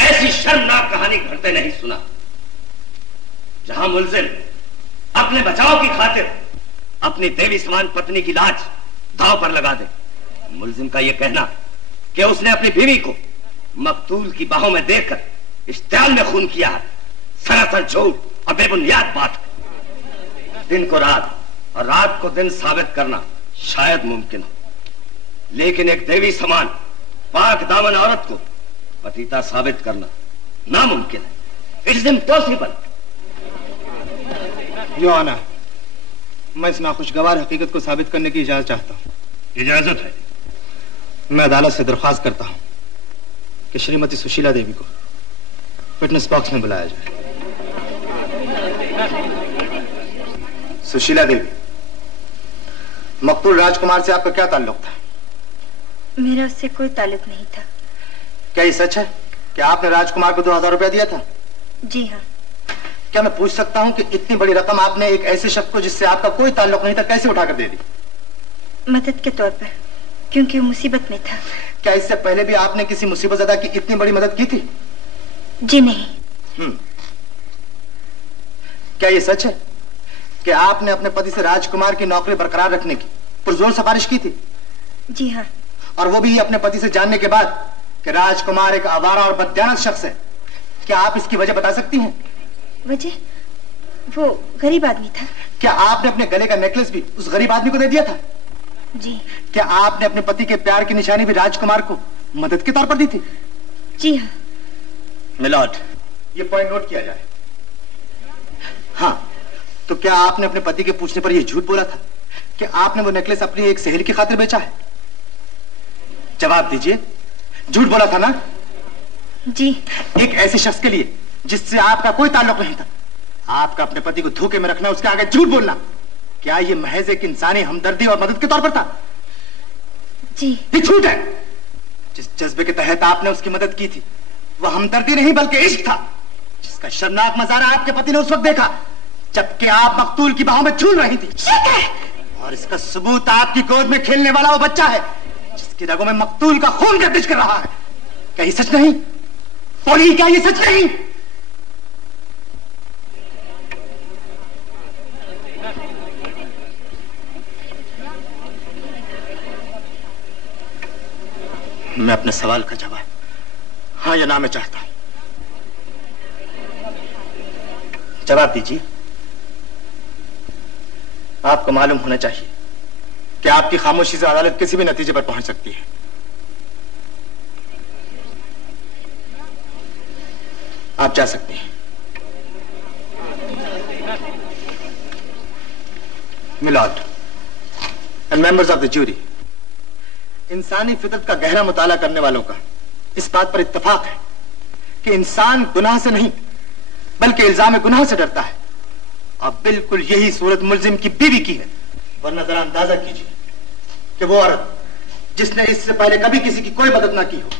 ऐसी शर्मनाक कहानी घड़ते नहीं सुना जहां मुल्जिम अपने बचाव की खातिर अपनी देवी समान पत्नी की लाज दांव पर लगा दे। मुल्जिम का यह कहना कि उसने अपनी बीवी को मकतूल की बाहों में देखकर इश्तियाल में खून किया है, सरासर झूठ और बेबुनियाद बात है। दिन को रात और रात को दिन साबित करना शायद मुमकिन हो, लेकिन एक देवी समान पाक दामन औरत को पतिता साबित करना नामुमकिन है। It's impossible. यो आना, मैं इस नाखुशगवार हकीकत को साबित करने की इजाजत चाहता हूं। इजाजत है। मैं अदालत से दरख्वास्त करता हूं कि श्रीमती सुशीला देवी को फिटनेस बॉक्स में बुलाया जाए। सुशीला देवी, मकतूल राजकुमार से आपका क्या ताल्लुक था? मेरा उससे कोई ताल्लुक नहीं था। क्या ये सच है कि आपने राजकुमार को 2000 रुपया दिया था? जी हाँ। क्या मैं पूछ सकता हूं कि इतनी बड़ी रकम आपने एक ऐसे शख्स को जिससे आपका कोई ताल्लुक नहीं था कैसे उठाकर दे दी? मदद के तौर पर, क्योंकि वो मुसीबत में था। क्या इससे पहले भी आपने किसी मुसीबत ज़दा की इतनी बड़ी मदद की थी? जी नहीं। क्या ये सच है कि आपने अपने पति से राजकुमार की नौकरी बरकरार रखने की पुरजोर सिफारिश की थी? जी हाँ। और वो भी अपने पति से जानने के बाद कि राजकुमार एक आवारा और बददियानत शख्स है। क्या आप इसकी वजह बता सकती हैं? वजह? वो गरीब आदमी था। क्या आपने अपने गले का नेकलेस भी उस गरीब आदमी को दे दिया था? जी। क्या आपने अपने पति के प्यार की निशानी भी राजकुमार को मदद के तौर पर दी थी? जी हाँ। मिलॉर्ड, ये पॉइंट नोट किया जाए। हाँ, तो क्या आपने अपने पति के पूछने पर यह झूठ बोला था कि आपने वो नेकलेस अपनी एक सहेली की खातिर बेचा है? जवाब दीजिए। झूठ बोला था ना? जी। एक ऐसे शख्स के लिए जिससे आपका कोई ताल्लुक नहीं था, आपका अपने पति को धोखे में रखना, उसके आगे झूठ बोलना, क्या ये महज एक इंसानी हमदर्दी और मदद के तौर पर था? जी। ये झूठ है। जिस जज्बे के तहत आपने उसकी मदद की थी वह हमदर्दी नहीं बल्कि इश्क था, जिसका शर्मनाक नजारा आपके पति ने उस वक्त देखा जबकि आप मकतूल की बाहों में झूल रही थी। और इसका सबूत आपकी गोद में खेलने वाला वो बच्चा है जिसकी रगों में मकतूल का खून गर्दिश कर रहा है। क्या ये सच नहीं? बोलिए, क्या ये सच नहीं? मैं अपने सवाल का जवाब हाँ या ना में चाहता हूं। जवाब दीजिए। आपको मालूम होना चाहिए कि आपकी खामोशी से अदालत किसी भी नतीजे पर पहुंच सकती है। आप जा सकते हैं। Milord and members of the jury, इंसानी फितरत का गहरा मुताला करने वालों का इस बात पर इत्तफाक है कि इंसान गुनाह से नहीं बल्कि इल्जाम गुनाह से डरता है, और बिल्कुल यही सूरत मुल्जिम की बीवी की है। वरना जरा अंदाजा कीजिए कि वो औरत जिसने इससे पहले कभी किसी की कोई मदद ना की हो,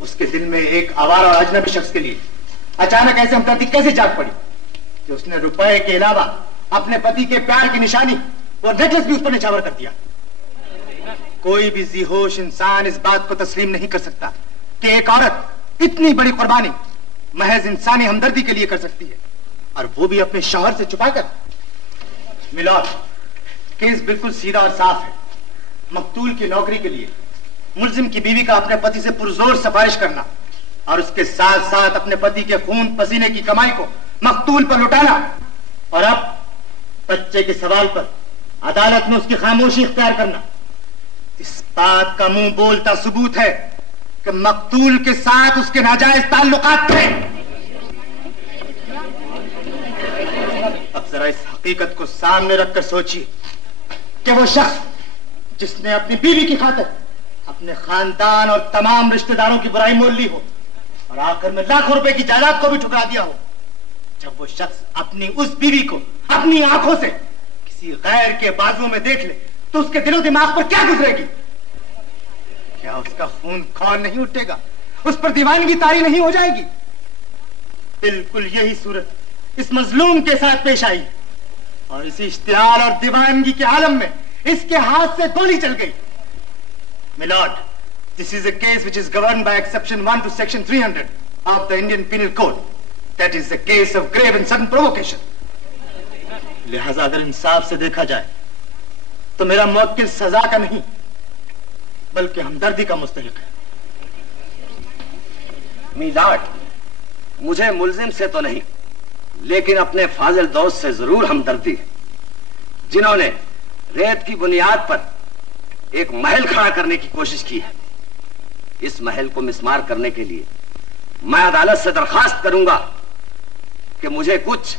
उसके दिल में एक आवारा और अजनबी शख्स के लिए अचानक ऐसे हमदर्दी कैसे जाग पड़ी कि उसने रुपए के अलावा अपने पति के प्यार की निशानी और नेकलेस भी उस पर निछावर कर दिया। कोई भी ज़ी-होश इंसान इस बात को तस्लीम नहीं कर सकता कि एक औरत इतनी बड़ी कुर्बानी महज इंसानी हमदर्दी के लिए कर सकती है, और वो भी अपने शौहर से छुपाकर। मिलॉर्ड, केस बिल्कुल सीधा और साफ है। मकतूल की नौकरी के लिए मुल्जिम की बीवी का अपने पति से पुरजोर सिफारिश करना और उसके साथ साथ अपने पति के खून पसीने की कमाई को मकतूल पर लुटाना, और अब बच्चे के सवाल पर अदालत में उसकी खामोशी इख्तियार करना, इस बात का मुंह बोलता सबूत है कि मकतूल के साथ उसके नाजायज ताल्लुकात थे। अब जरा इस हकीकत को सामने रखकर सोचिए कि वो शख्स जिसने अपनी बीवी की खातिर अपने खानदान और तमाम रिश्तेदारों की बुराई मोल ली हो और आखिर में लाखों रुपए की जायदाद को भी ठुकरा दिया हो, जब वो शख्स अपनी उस बीवी को अपनी आंखों से किसी गैर के बाजुओं में देख ले तो उसके दिलो दिमाग पर क्या गुजरेगी? क्या उसका खून खौल नहीं उठेगा? उस पर दीवानगी तारी नहीं हो जाएगी? बिल्कुल यही सूरत इस मजलूम के साथ पेश आई और इसी इश्तिहाल और दीवानगी के आलम में इसके हाथ से गोली चल गई। Milord, this is a case which is governed by exception 1 to section 300 of the Indian Penal Code. That is a case of grave and sudden provocation. लिहाजा अगर इंसाफ से देखा जाए तो मेरा मुवक्किल सजा का नहीं बल्कि हमदर्दी का मुस्तहिक है। मिलॉर्ड, मुझे मुल्जिम से तो नहीं लेकिन अपने फाजिल दोस्त से जरूर हमदर्दी है, जिन्होंने रेत की बुनियाद पर एक महल खड़ा करने की कोशिश की है। इस महल को मिस्मार करने के लिए मैं अदालत से दरखास्त करूंगा कि मुझे कुछ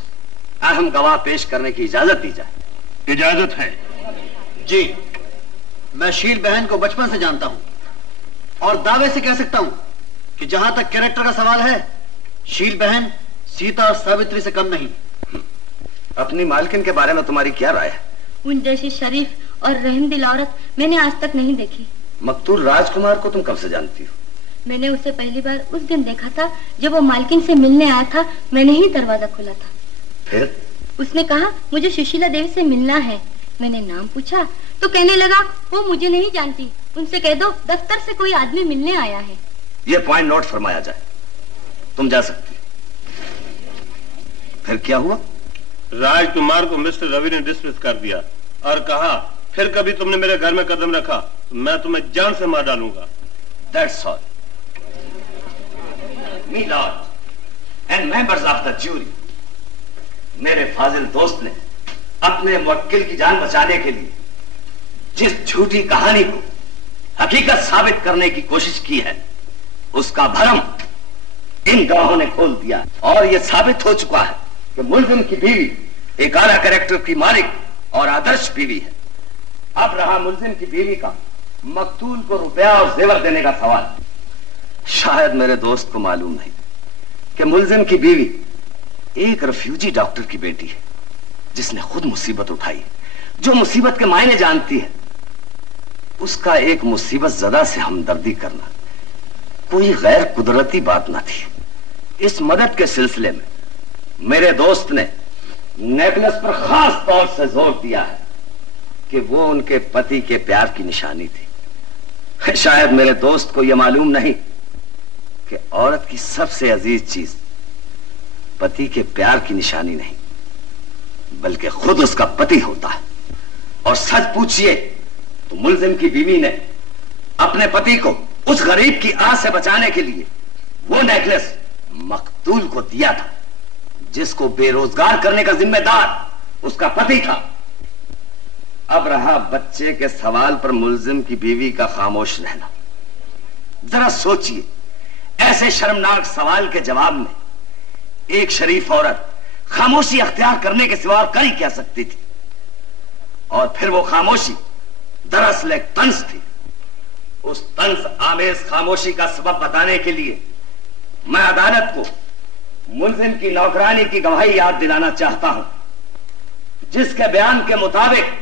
अहम गवाह पेश करने की इजाजत दी जाए। इजाजत है जी। मैं शील बहन को बचपन से जानता हूं और दावे से कह सकता हूं कि जहां तक कैरेक्टर का सवाल है, शील बहन सीता और सावित्री से कम नहीं। अपनी मालकिन के बारे में तुम्हारी क्या राय है? उन जैसी शरीफ और रहमदिल औरत मैंने आज तक नहीं देखी। मकतूल राजकुमार को तुम कब से जानती हो? मैंने उसे पहली बार उस दिन देखा था जब वो मालकिन से मिलने आया था। मैंने ही दरवाजा खोला था। फिर? उसने कहा मुझे सुशीला देवी से मिलना है। मैंने नाम पूछा तो कहने लगा वो मुझे नहीं जानती, उनसे कह दो दफ्तर से कोई आदमी मिलने आया है। ये पॉइंट नोट फरमाया जाए। तुम जा सकती। फिर क्या हुआ? राजकुमार को मिस्टर रवि ने डिसमिस कर दिया और कहा फिर कभी तुमने मेरे घर में कदम रखा तो मैं तुम्हें जान से मार डालूंगा। That's all. Me lord and members of the jury, मेरे फाजिल दोस्त ने अपने मुवक्किल की जान बचाने के लिए जिस झूठी कहानी को हकीकत साबित करने की कोशिश की है, उसका भरम इन गवाहों ने खोल दिया और यह साबित हो चुका है कि मुल्जिम की बीवी एक आला कैरेक्टर की मालिक और आदर्श बीवी है। अब रहा मुल्जिम की बीवी का मकतूल को रुपया और जेवर देने का सवाल। शायद मेरे दोस्त को मालूम नहीं कि मुल्जिम की बीवी एक रेफ्यूजी डॉक्टर की बेटी है जिसने खुद मुसीबत उठाई, जो मुसीबत के मायने जानती है। उसका एक मुसीबत ज़दा से हमदर्दी करना कोई गैर कुदरती बात न थी। इस मदद के सिलसिले में मेरे दोस्त ने नेकलेस पर खास तौर से जोर दिया है कि वो उनके पति के प्यार की निशानी थी। शायद मेरे दोस्त को यह मालूम नहीं कि औरत की सबसे अजीज चीज पति के प्यार की निशानी नहीं बल्कि खुद उसका पति होता है। और सच पूछिए तो मुल्जिम की बीवी ने अपने पति को उस गरीब की आह से बचाने के लिए वो नेकलेस मकतूल को दिया था, जिसको बेरोजगार करने का जिम्मेदार उसका पति था। अब रहा बच्चे के सवाल पर मुल्जिम की बीवी का खामोश रहना। जरा सोचिए, ऐसे शर्मनाक सवाल के जवाब में एक शरीफ औरत खामोशी अख्तियार करने के सिवा कर ही क्या सकती थी? और फिर वो खामोशी दरअसल एक तंज थी। उस तंज आमेज खामोशी का सबब बताने के लिए मैं अदालत को मुल्जिम की नौकरानी की गवाही याद दिलाना चाहता हूं, जिसके बयान के मुताबिक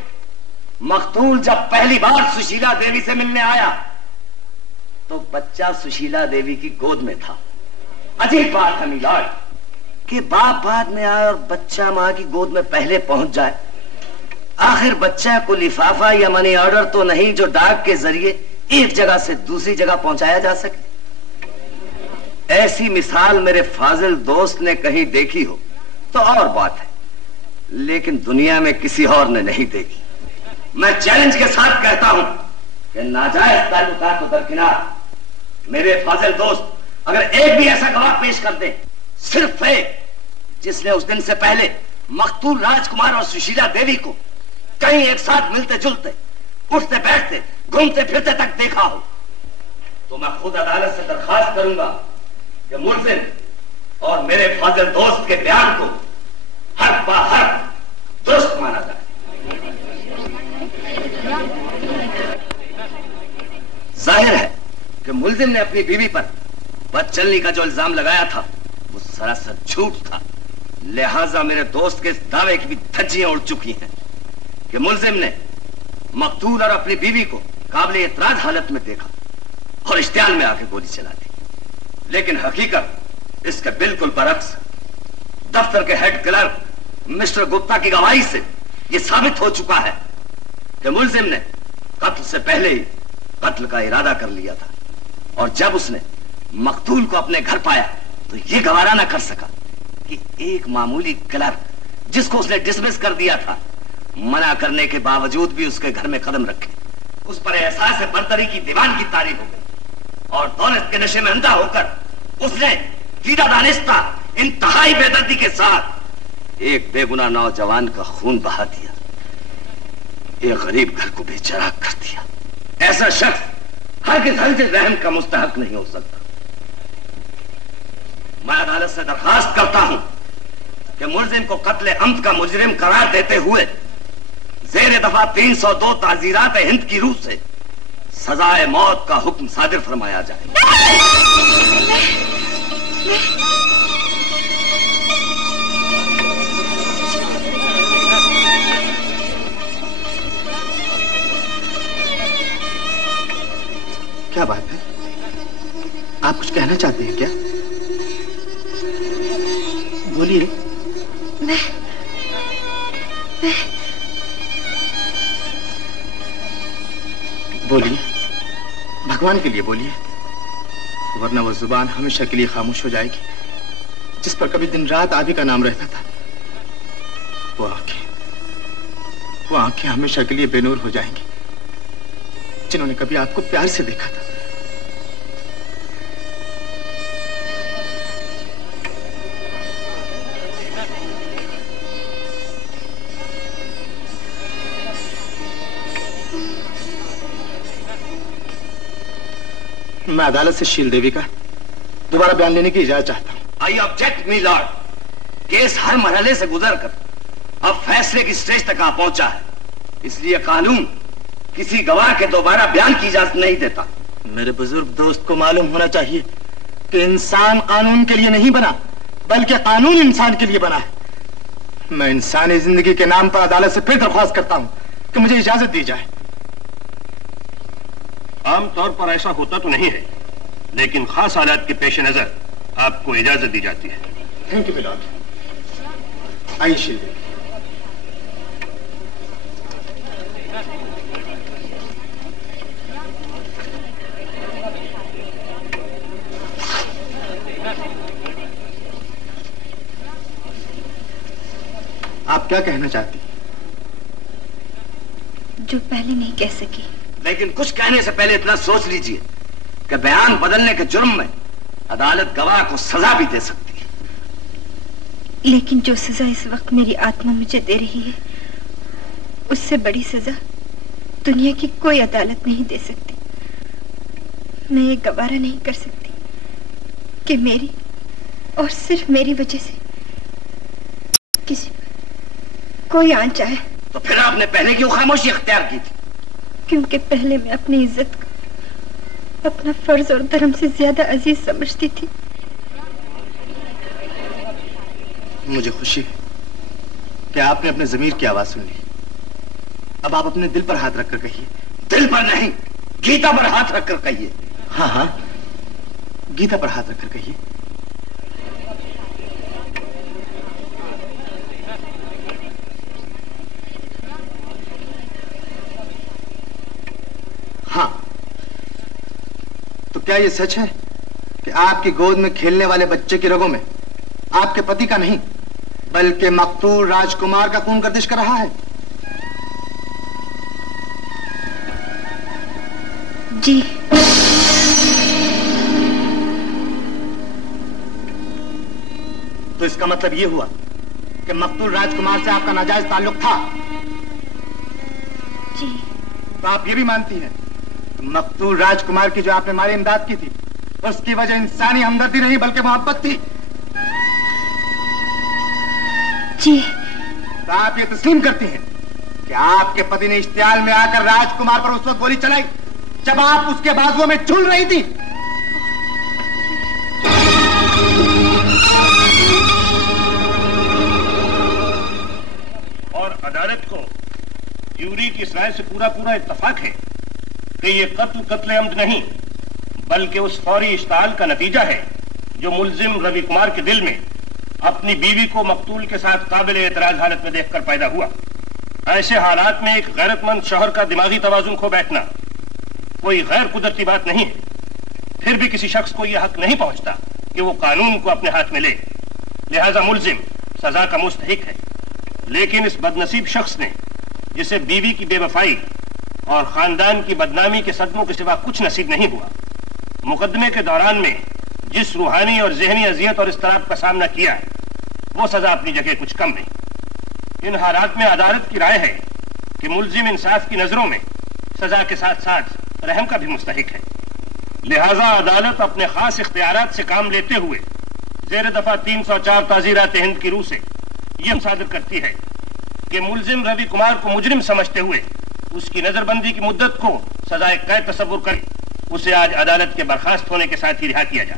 मकतूल जब पहली बार सुशीला देवी से मिलने आया तो बच्चा सुशीला देवी की गोद में था। अजीब बात है मिलाड कि बाप बाद में आए और बच्चा मां की गोद में पहले पहुंच जाए। आखिर बच्चा को लिफाफा या मनी ऑर्डर तो नहीं जो डाक के जरिए एक जगह से दूसरी जगह पहुंचाया जा सके। ऐसी मिसाल मेरे फाजिल दोस्त ने कहीं देखी हो तो और बात है, लेकिन दुनिया में किसी और ने नहीं देखी। मैं चैलेंज के साथ कहता हूं कि नाजायज ताल्लुकात को दरकिनार मेरे फाजिल दोस्त अगर एक भी ऐसा गवाह पेश कर दे, सिर्फ एक, जिसने उस दिन से पहले मकतूल राजकुमार और सुशीला देवी को कहीं एक साथ मिलते जुलते, उठते बैठते, घूमते फिरते तक देखा हो, तो मैं खुद अदालत से दरखास्त करूंगा कि मुलजिम और मेरे फाजिल दोस्त के बयान को हर बाहर दुरुस्त माना जाए। जाहिर है कि मुलजिम ने अपनी बीवी पर बदचलनी का जो इल्जाम लगाया था वो सरासर झूठ था। लिहाजा मेरे दोस्त के इस दावे की भी धज्जियां उड़ चुकी हैं कि मुलजिम ने मकतूल और अपनी बीवी को काबिल एतराज हालत में देखा और इश्तियाल में आके गोली चला दी। लेकिन हकीकत इसके बिल्कुल बरक्स। दफ्तर के हेड क्लर्क मिस्टर गुप्ता की गवाही से यह साबित हो चुका है कि मुलजिम ने कत्ल से पहले ही कत्ल का इरादा कर लिया था और जब उसने मकतूल को अपने घर पाया तो यह गवारा ना कर सका कि एक मामूली क्लर्क जिसको उसने डिसमिस कर दिया था, मना करने के बावजूद भी उसके घर में कदम रखे। उस पर एहसास बरतरी की दीवानगी तारी हो गई और दौलत के नशे में अंधा होकर उसने सीधा दानिस्ता इंतहाई बेदर्दी के साथ एक बेगुनाह नौजवान का खून बहा दिया, एक गरीब घर को बेचराग कर दिया। ऐसा शख्स हरगिज़ रहम का मुस्तहक नहीं हो सकता। मैं अदालत से दरखास्त करता हूं कि मुलजिम को कत्ले अम्द का मुजरिम करार देते हुए ज़ेर दफा 302 ताज़ीरात हिंद की रूह से सजाए मौत का हुक्म सादिर फरमाया जाए। क्या बात है? आप कुछ कहना चाहते हैं क्या? बोलिए। बोलिए, भगवान के लिए बोलिए, वरना वो जुबान हमेशा के लिए खामोश हो जाएगी जिस पर कभी दिन रात आप ही का नाम रहता था। वो आंखें हमेशा के लिए बेनूर हो जाएंगी जिन्होंने कभी आपको प्यार से देखा था। मैं अदालत से शील देवी का दोबारा बयान लेने की इजाजत चाहता हूं। I object me lord. Case हर मरहले से गुजरकर अब फैसले की स्टेज तक आ पहुंचा है, इसलिए कानून किसी गवाह के दोबारा बयान की इजाजत नहीं देता। मेरे बुजुर्ग दोस्त को मालूम होना चाहिए कि इंसान कानून के लिए नहीं बना, बल्कि कानून इंसान के लिए बना है। मैं इंसानी जिंदगी के नाम पर अदालत से फिर दरख्वास्त करता हूं कि मुझे इजाजत दी जाए। आमतौर पर ऐसा होता तो नहीं है, लेकिन खास हालात के पेश नजर आपको इजाजत दी जाती है। Thank you milord. आइए शील देवी। आप क्या कहना चाहती? जो पहले नहीं कह सकी। लेकिन कुछ कहने से पहले इतना सोच लीजिए कि बयान बदलने के जुर्म में अदालत गवाह को सजा भी दे सकती है। लेकिन जो सजा इस वक्त मेरी आत्मा मुझे दे रही है, उससे बड़ी सजा दुनिया की कोई अदालत नहीं दे सकती। मैं ये गवारा नहीं कर सकती कि मेरी और सिर्फ मेरी वजह से किसी पर कोई आंच आए। तो फिर आपने पहले क्यों खामोशी इख्तियार की थी? क्योंकि पहले मैं अपनी इज्जत को अपना फर्ज और धर्म से ज्यादा अजीज समझती थी। मुझे खुशी है कि आपने अपने ज़मीर की आवाज सुन ली। अब आप अपने दिल पर हाथ रखकर कहिए। दिल पर नहीं, गीता पर हाथ रखकर कहिए। हाँ हाँ, गीता पर हाथ रखकर कहिए। हाँ, तो क्या ये सच है कि आपकी गोद में खेलने वाले बच्चे की रगों में आपके पति का नहीं बल्कि मकतूल राजकुमार का खून गर्दिश कर रहा है? जी। इसका मतलब ये हुआ कि मकतूल राजकुमार से आपका नाजायज ताल्लुक था? जी। तो आप ये भी मानती हैं मकतूल राजकुमार की जो आपने मारी इमदाद की थी उसकी वजह इंसानी हमदर्दी नहीं बल्कि मोहब्बत थी? जी। तो आप ये तस्लीम करती हैं कि आपके पति ने इश्तियाल में आकर राजकुमार पर उस वक्त गोली चलाई जब आप उसके बाजुओं में झूल रही थी? और अदालत को ड्यूरी की इस राय से पूरा पूरा इत्तफाक है कि ये कत्ल अम्द नहीं बल्कि उस फौरी इश्ताल का नतीजा है जो मुल्जिम रवि कुमार के दिल में अपनी बीवी को मकतूल के साथ काबिल एतराज हालत में देखकर पैदा हुआ। ऐसे हालात में एक गैरतमंद शौहर का दिमागी तवाजुन खो बैठना कोई गैर कुदरती बात नहीं है। फिर भी किसी शख्स को यह हक नहीं पहुंचता कि वो कानून को अपने हाथ में ले, लिहाजा मुल्जिम सजा का मुस्तहिक है। लेकिन इस बदनसीब शख्स ने जिसे बीवी की बेवफाई और खानदान की बदनामी के सदमों के सिवा कुछ नसीब नहीं हुआ, मुकदमे के दौरान में जिस रूहानी और जहनी अजियत और इस्तराब का सामना किया वो सजा अपनी जगह कुछ कम नहीं। इन हालात में अदालत की राय है कि मुल्जिम इंसाफ की नजरों में सजा के साथ साथ रहम का भी मुस्तहिक है। लिहाजा अदालत अपने खास इख्तियारात से काम लेते हुए जेर दफा 304 ताज़ीरात हिंद की रूह से यह सादर करती है कि मुल्जिम रवि कुमार को मुजरिम समझते हुए उसकी नजरबंदी की मुद्दत को सजाए कैद तस्वुर कर उसे आज अदालत के बर्खास्त होने के साथ ही रिहा किया जाए।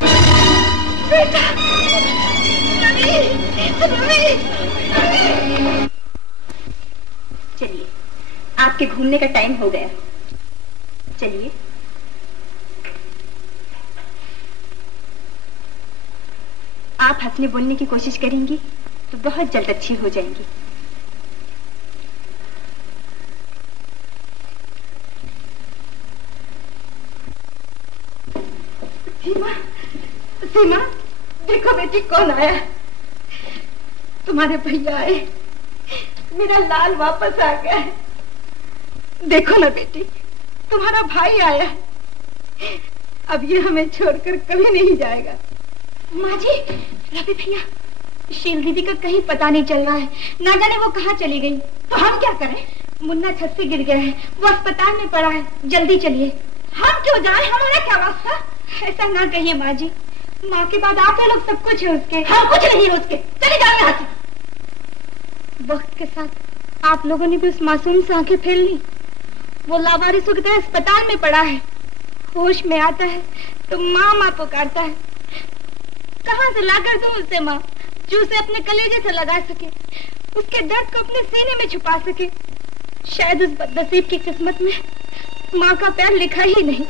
चलिए, आपके घूमने का टाइम हो गया। चलिए। आप हंसने बोलने की कोशिश करेंगी तो बहुत जल्द अच्छी हो जाएंगी। सीमा, सीमा, देखो बेटी कौन आया। तुम्हारे भैया आए, मेरा लाल वापस आ गया है। देखो ना बेटी, तुम्हारा भाई आया है। अब ये हमें छोड़कर कभी नहीं जाएगा। माँ जी, रवि भैया, शील दीदी का कहीं पता नहीं चल रहा है। ना जाने वो कहाँ चली गई। तो हम क्या करें? मुन्ना छत से गिर गया है, वो अस्पताल में पड़ा है। जल्दी चलिए। हम क्यों जाएं? हमारा क्या वास्ता? ऐसा ना कहिए माँ जी, माँ के बाद आप लोग सब कुछ है उसके। हम कुछ नहीं है उसके। चले जाओ यहाँ से। वक्त के साथ आप लोगों ने भी उस मासूम से आंखें फेर ली। वो लावारिस हो गया, अस्पताल में पड़ा है। होश में आता है तो माँ माँ पुकारता है। कहाँ से लाकर दूं उसे माँ जो उसे अपने कलेजे से लगा सके, उसके दर्द को अपने सीने में छुपा सके। शायद उस बदनसीब की किस्मत में माँ का प्यार लिखा ही नहीं।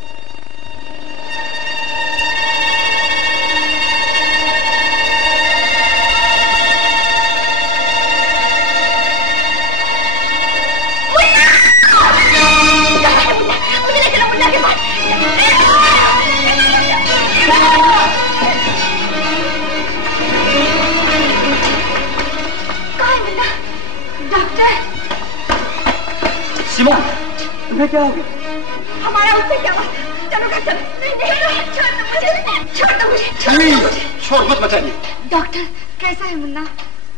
सीमा, तुम्हें क्या हो गया? हमारा उससे क्या बात? चलो घर चलो। नहीं, छोड़ दो मुझे। शोर मत मचाइए। डॉक्टर, कैसा है मुन्ना?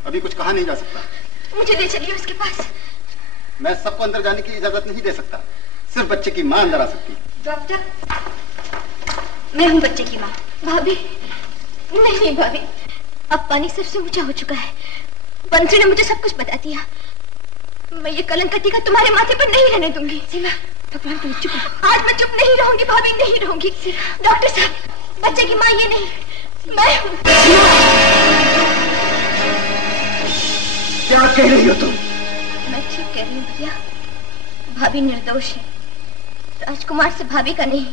अभी कुछ कहा नहीं जा सकता। मुझे ले चलिए उसके पास। मैं सबको अंदर जाने की इजाजत नहीं दे सकता, सिर्फ बच्चे की माँ अंदर आ सकती है। डॉक्टर, मैं हूँ बच्चे की माँ। भाभी, नहीं भाभी, अब पानी सिर से ऊंचा हो चुका है। बंसी ने मुझे सब कुछ बता दिया। मैं ये कलंक का टीका तुम्हारे माथे पर नहीं रहने दूंगी। सीमा, भगवान को चुप। आज मैं चुप नहीं रहूंगी भाभी, नहीं रहूंगी। डॉक्टर साहब, बच्चे की माँ ये नहीं, मैं हूँ। क्या कह रही हो तुम? मैं ठीक कह रही हूँ भैया। भाभी निर्दोष है। राजकुमार से भाभी का नहीं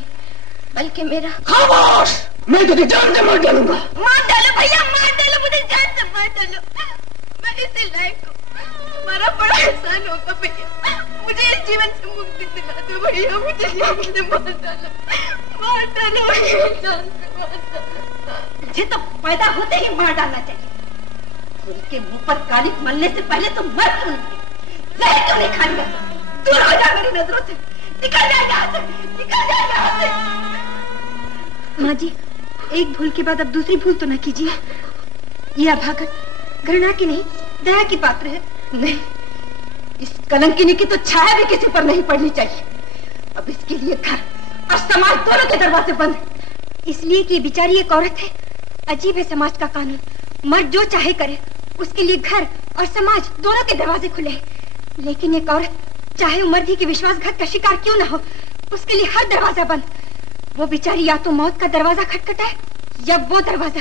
बल्कि मेरा। खामोश! मैं तुझे जान से मार डालूंगा। मार डालो भैया, मार डालो, मुझे जान से मार डालो। मैं इसे लायक हूँ। तुम्हारा बड़ा एहसान होगा भैया, मुझे इस जीवन से मुक्ति दिला दो भैया। मुझे जान से मार डालो, मार डालो, जान से मार डालो। मुझे तो पैदा होते ही मार डालना चाहिए। उनके मुंह पर काली मलने से पहले तो मर क्यों नहीं? जहर क्यों नहीं खानी? दूर हो जा मेरी नजरों से। निकल जा यहाँ से, निकल जा यहाँ से। माँ जी, एक भूल के बाद अब दूसरी भूल तो न कीजिए। ये अभागन घृणा की नहीं, दया की पात्र है। नहीं, इस कलंकिनी की तो छाया भी किसी पर नहीं पड़नी चाहिए। अब इसके लिए घर और समाज दोनों के दरवाजे बंद है। इसलिए कि बेचारी एक औरत है। अजीब है समाज का कानून, मर्द जो चाहे करे, उसके लिए घर और समाज दोनों के दरवाजे खुले हैं। लेकिन एक औरत चाहे वो मर्द ही के विश्वासघात का शिकार क्यों ना हो, उसके लिए हर दरवाजा बंद। वो बेचारी या तो मौत का दरवाजा खटखटाए या वो दरवाजा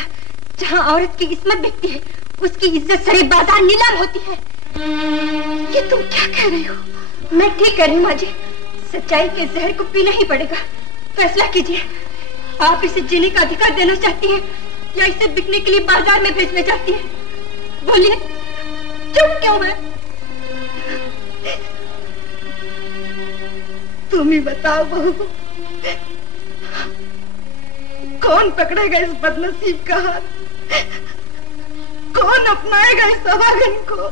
जहाँ औरत की इस्मत बिकती है, उसकी इज्जत सरे बाजार नीलाम होती है। ये तुम क्या कह रही हो? मैं ठीक कह रही हूँ माँ जी। सच्चाई के जहर को पीना ही पड़ेगा। फैसला कीजिए, आप इसे जीने का अधिकार देना चाहती हैं या इसे बिकने के लिए बाजार में भेजना चाहती हैं? बोलिए, चुप क्यों है? तुम ही बताओ बहू, कौन पकड़ेगा इस बदनसीब का हाथ? कौन अपनाएगा इस अभागन को?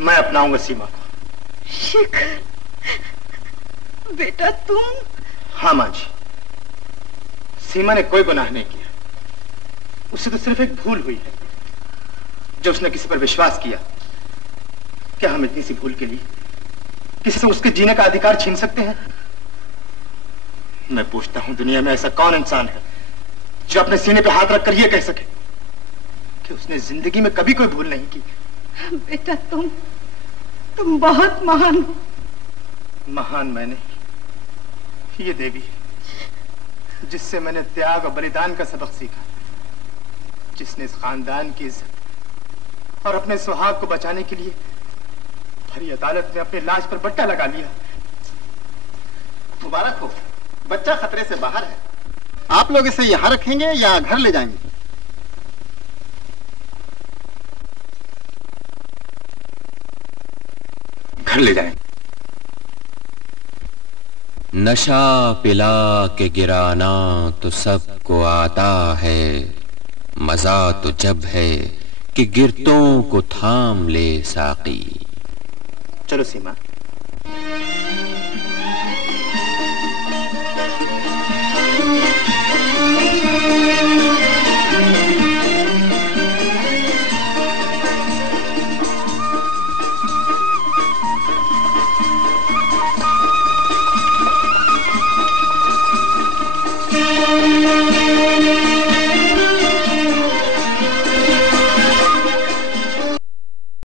मैं अपनाऊंगा सीमा को। शेखर बेटा तुम? हाँ मां जी, सीमा ने कोई गुनाह नहीं किया। उससे तो सिर्फ एक भूल हुई है, जो उसने किसी पर विश्वास किया। क्या हम इतनी सी भूल के लिए किसी से उसके जीने का अधिकार छीन सकते हैं? मैं पूछता हूं, दुनिया में ऐसा कौन इंसान है जो अपने सीने पे हाथ रखकर यह कह सके कि उसने जिंदगी में कभी कोई भूल नहीं की? बेटा तुम बहुत महान हो। महान मैंने, ये देवी जिससे मैंने त्याग और बलिदान का सबक सीखा, जिसने इस खानदान की इज्जत और अपने सुहाग को बचाने के लिए भरी अदालत में अपनी लाश पर बट्टा लगा लिया। मुबारक हो, बच्चा खतरे से बाहर है। आप लोग इसे यहां रखेंगे या घर ले जाएंगे? घर ले जाएंगे। नशा पिला के गिराना तो सबको आता है, मजा तो जब है कि गिरतों को थाम ले साकी। चलो सीमा,